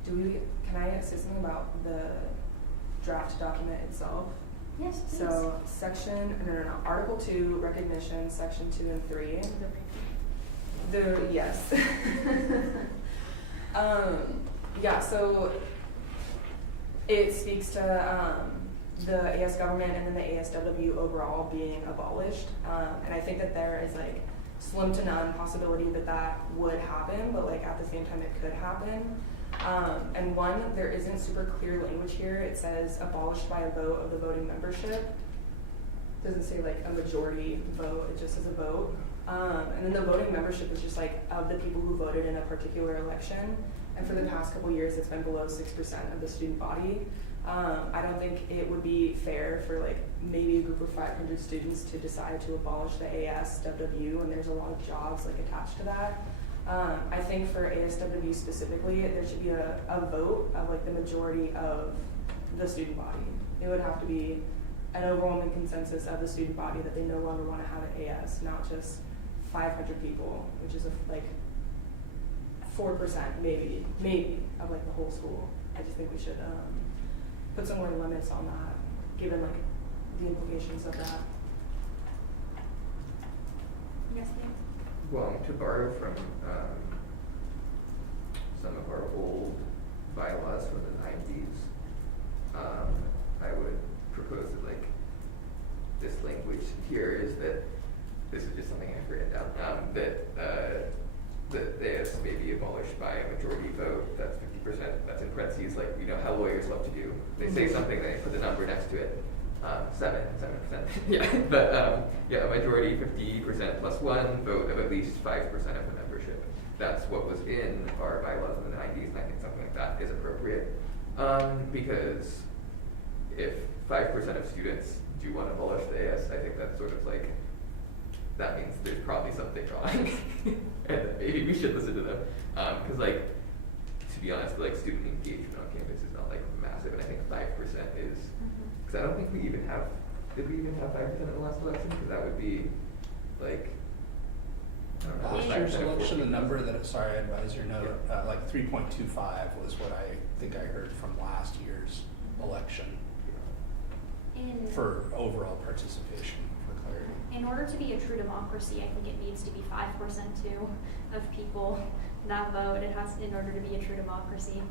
Can I say something about the draft document itself? Yes, please. So Article 2, recognition, section 2 and 3. Yes. Yeah, so it speaks to the AS government and then the ASWWU overall being abolished. And I think that there is like slim to none possibility that that would happen, but like at the same time it could happen. And one, there isn't super clear language here. It says abolished by a vote of the voting membership. It doesn't say like a majority vote, it just says a vote. And then the voting membership is just like of the people who voted in a particular election. And for the past couple years, it's been below 6% of the student body. I don't think it would be fair for like maybe a group of 500 students to decide to abolish the ASWWU, and there's a lot of jobs like attached to that. I think for ASWWU specifically, there should be a vote of like the majority of the student body. It would have to be an overwhelming consensus of the student body that they no longer want to have an AS, not just 500 people, which is like 4% maybe of like the whole school. I just think we should put some more limits on that, given like the implications of that. Yes, ma'am. Well, to borrow from some of our old bylaws from the 90s, I would propose that like this language here is that, this is just something I've written down, that this may be abolished by a majority vote. That's 50%. That's in parentheses, like you know how lawyers love to do. They say something, they put the number next to it. 7%. Yeah, but yeah, a majority, 50% plus one vote of at least 5% of the membership. That's what was in our bylaws in the 90s, and I think something like that is appropriate. Because if 5% of students do want to abolish the AS, I think that's sort of like, that means there's probably something wrong. And maybe we should listen to them. Because like, to be honest, like student engagement on campus is not like massive, and I think 5% is, because I don't think we even have, did we even have 5% in the last election? Because that would be like, I don't know. Last year's election, the number that, sorry, I advise your note, like 3.25 was what I think I heard from last year's election for overall participation, for clarity. In order to be a true democracy, I think it needs to be 5% too of people that vote. It has, in order to be a true democracy.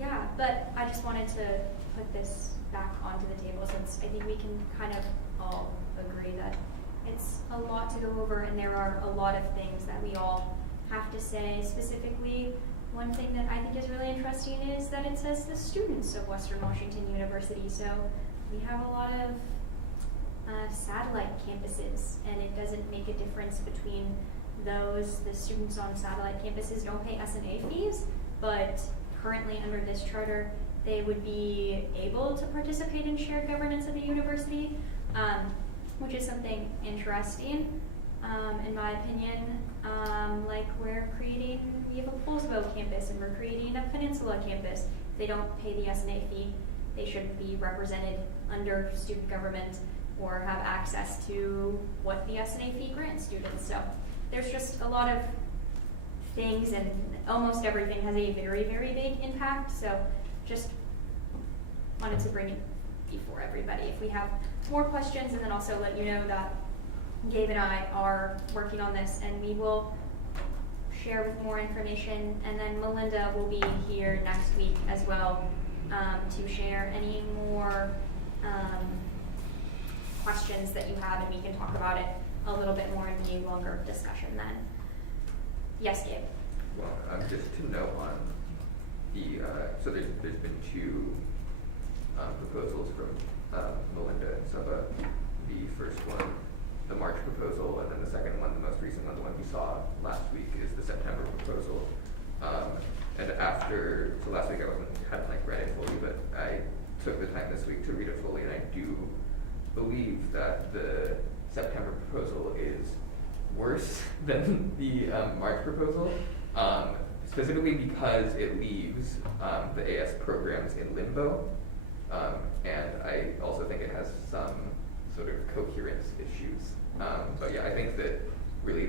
Yeah, but I just wanted to put this back onto the table since I think we can kind of all agree that it's a lot to go over, and there are a lot of things that we all have to say. Specifically, one thing that I think is really interesting is that it says the students of Western Washington University. So we have a lot of satellite campuses, and it doesn't make a difference between the students on satellite campuses don't pay S&A fees, but currently under this charter, they would be able to participate in shared governance at the university, which is something interesting, in my opinion. Like we have a Poulsbo campus and we're creating a Peninsula campus. If they don't pay the S&A fee, they shouldn't be represented under student government or have access to what the S&A fee grants students. So there's just a lot of things, and almost everything has a very, very big impact. So just wanted to bring it before everybody. If we have more questions, and then also let you know that Gabe and I are working on this, and we will share with more information, and then Melinda will be here next week as well to share any more questions that you have, and we can talk about it a little bit more in a longer discussion then. Yes, Gabe? Well, just to note on the, so there's been two proposals from Melinda and Saba. The first one, the March proposal, and then the second one, the most recent one, the one we saw last week, is the September proposal. And after, so last week I hadn't like read it fully, but I took the time this week to read it fully, and I do believe that the September proposal is worse than the March proposal, specifically because it leaves the AS programs in limbo, and I also think it has some sort of coherence issues. But yeah, I think that really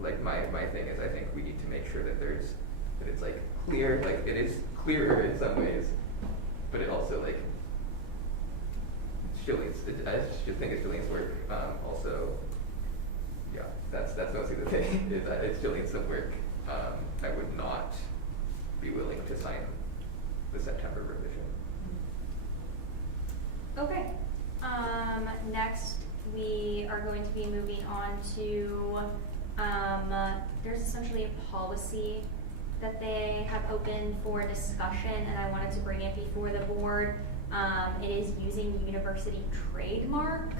my thing is, I think we need to make sure that it's like clear, like it is clearer in some ways, but it also like I just think it's Julian's work. Also, yeah, that's mostly the thing, is that it's Julian's some work. I would not be willing to sign the September revision. Okay. Next, we are going to be moving on to, there's essentially a policy that they have open for discussion, and I wanted to bring it before the board. It is using university trademark.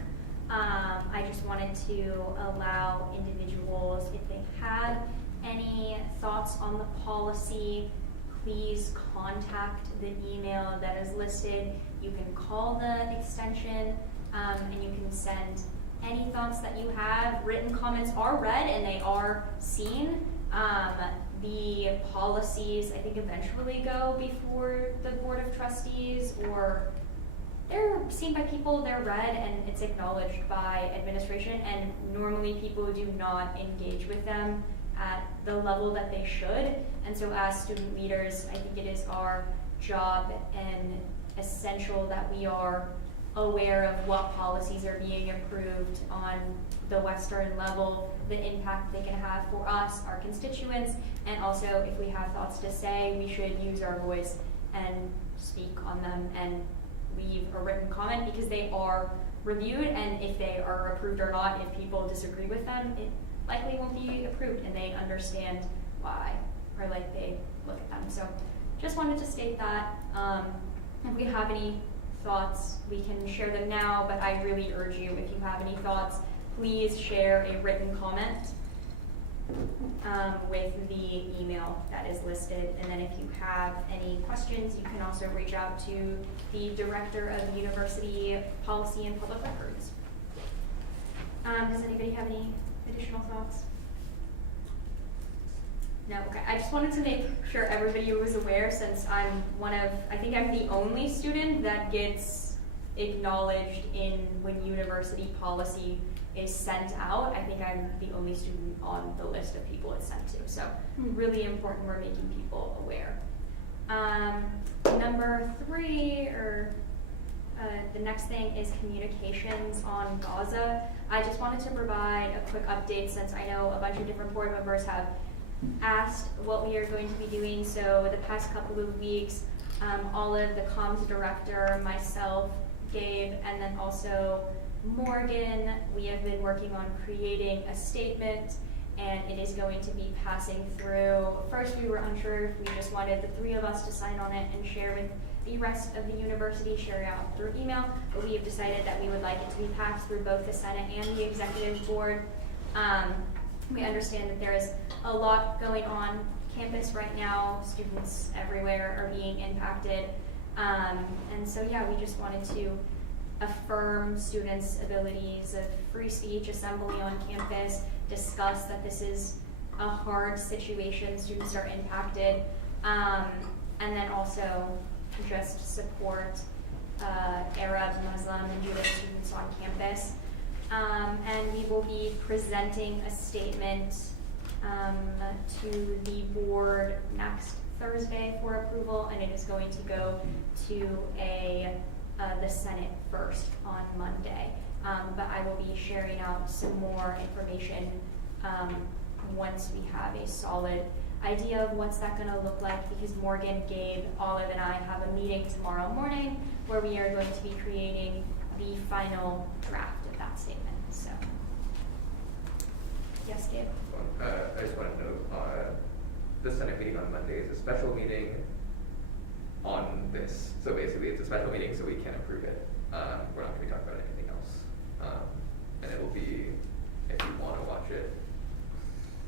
I just wanted to allow individuals, if they had any thoughts on the policy, please contact the email that is listed. You can call the extension, and you can send any thoughts that you have. Written comments are read and they are seen. The policies, I think, eventually go before the Board of Trustees, or they're seen by people, they're read, and it's acknowledged by administration, and normally people do not engage with them at the level that they should. And so as student leaders, I think it is our job and essential that we are aware of what policies are being approved on the Western level, the impact they can have for us, our constituents, and also if we have thoughts to say, we should use our voice and speak on them and leave a written comment, because they are reviewed, and if they are approved or not, if people disagree with them, it likely won't be approved, and they understand why, or like they look at them. So just wanted to state that. If we have any thoughts, we can share them now, but I really urge you, if you have any thoughts, please share a written comment with the email that is listed. And then if you have any questions, you can also reach out to the Director of University Policy and Public Records. Does anybody have any additional thoughts? No, okay. I just wanted to make sure everybody was aware, since I'm I think I'm the only student that gets acknowledged when university policy is sent out. I think I'm the only student on the list of people it's sent to. So really important we're making people aware. Number 3, or the next thing, is communications on Gaza. I just wanted to provide a quick update, since I know a bunch of different board members have asked what we are going to be doing. So the past couple of weeks, Olive, the comms director, myself, Gabe, and then also Morgan, we have been working on creating a statement, and it is going to be passing through. First, we were unsure if we just wanted the 3 of us to sign on it and share with the rest of the university, share it out through email, but we have decided that we would like it to be passed through both the Senate and the executive board. We understand that there is a lot going on campus right now. Students everywhere are being impacted. And so, yeah, we just wanted to affirm students' abilities of free speech, assembly on campus, discuss that this is a hard situation, students are impacted, and then also just support Arab, Muslim, and Jewish students on campus. And we will be presenting a statement to the board next Thursday for approval, and it is going to go to the Senate first on Monday. But I will be sharing out some more information once we have a solid idea of what's that going to look like, because Morgan, Gabe, Olive, and I have a meeting tomorrow morning where we are going to be creating the final draft of that statement. So, yes, Gabe? I just want to note, the Senate meeting on Monday is a special meeting on this. So basically it's a special meeting so we can approve it. We're not going to be talking about anything else. And it will be, if you want to watch it,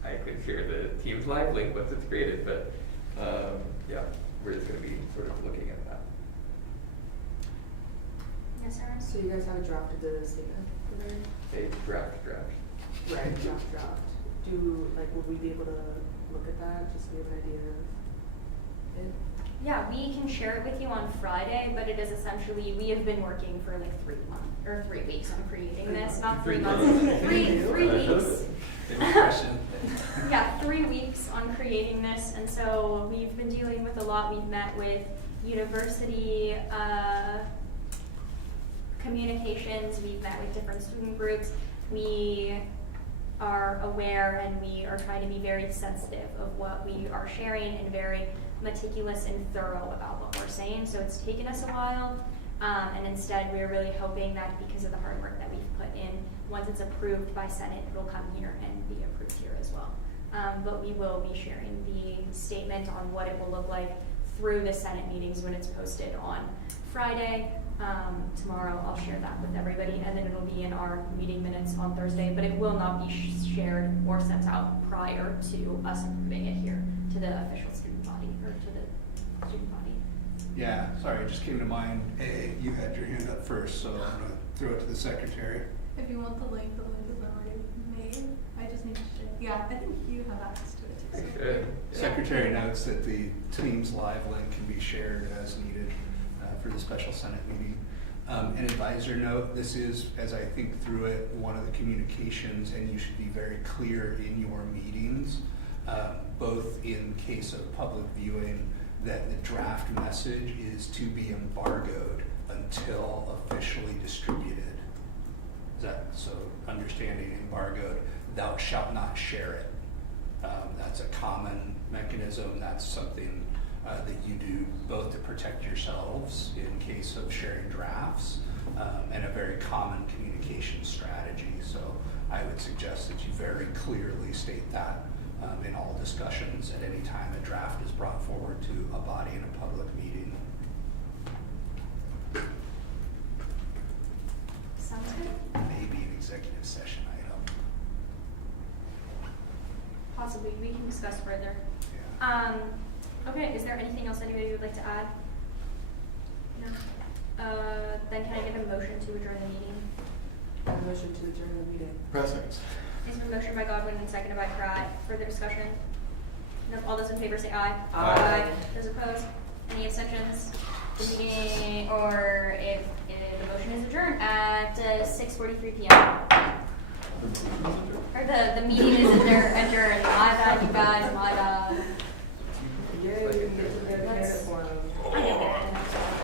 I could share the Teams Live link once it's created, but yeah, we're just going to be sort of looking at that. Yes, Sarah? So you guys haven't drafted the statement for there? A draft. Right, draft. Would we be able to look at that, just to get an idea of it? Yeah, we can share it with you on Friday, but it is essentially, we have been working for like 3 weeks on creating this, not 3 months, 3 weeks. Yeah, 3 weeks on creating this, and so we've been dealing with a lot. We've met with university communications, we've met with different student groups. We are aware and we are trying to be very sensitive of what we are sharing and very meticulous and thorough about what we're saying. So it's taken us a while, and instead we're really hoping that because of the hard work that we've put in, once it's approved by Senate, it'll come here and be approved here as well. But we will be sharing the statement on what it will look like through the Senate meetings when it's posted on Friday. Tomorrow I'll share that with everybody, and then it'll be in our meeting minutes on Thursday, but it will not be shared or sent out prior to us approving it here to the official student body, or to the student body. Yeah, sorry, it just came to mind. You had your hand up first, so I'm going to throw it to the secretary. If you want the link is already made. I just need to check. Yeah, I think you have access to it too. So. Good. Secretary notes that the Teams Live link can be shared as needed for the special Senate meeting. An advisor note, this is, as I think through it, one of the communications, and you should be very clear in your meetings, both in case of public viewing, that the draft message is to be embargoed until officially distributed. Is that so? Understanding embargoed, thou shalt not share it. That's a common mechanism. That's something that you do both to protect yourselves in case of sharing drafts, and a very common communication strategy. So I would suggest that you very clearly state that in all discussions at any time a draft is brought forward to a body in a public meeting. Sounds good. Maybe an executive session item. Possibly, we can discuss further. Yeah. Okay, is there anything else anybody would like to add? No. Then can I get a motion to adjourn the meeting? A motion to adjourn the meeting. Present. It's been motioned by Godwin and seconded by Pratt. Further discussion? No, all those in favor say aye. Aye. Those opposed? Any abstentions? The meeting, or if the motion is adjourned at 6:43 p.m. Or the meeting is adjourned. My bad, you guys. My bad.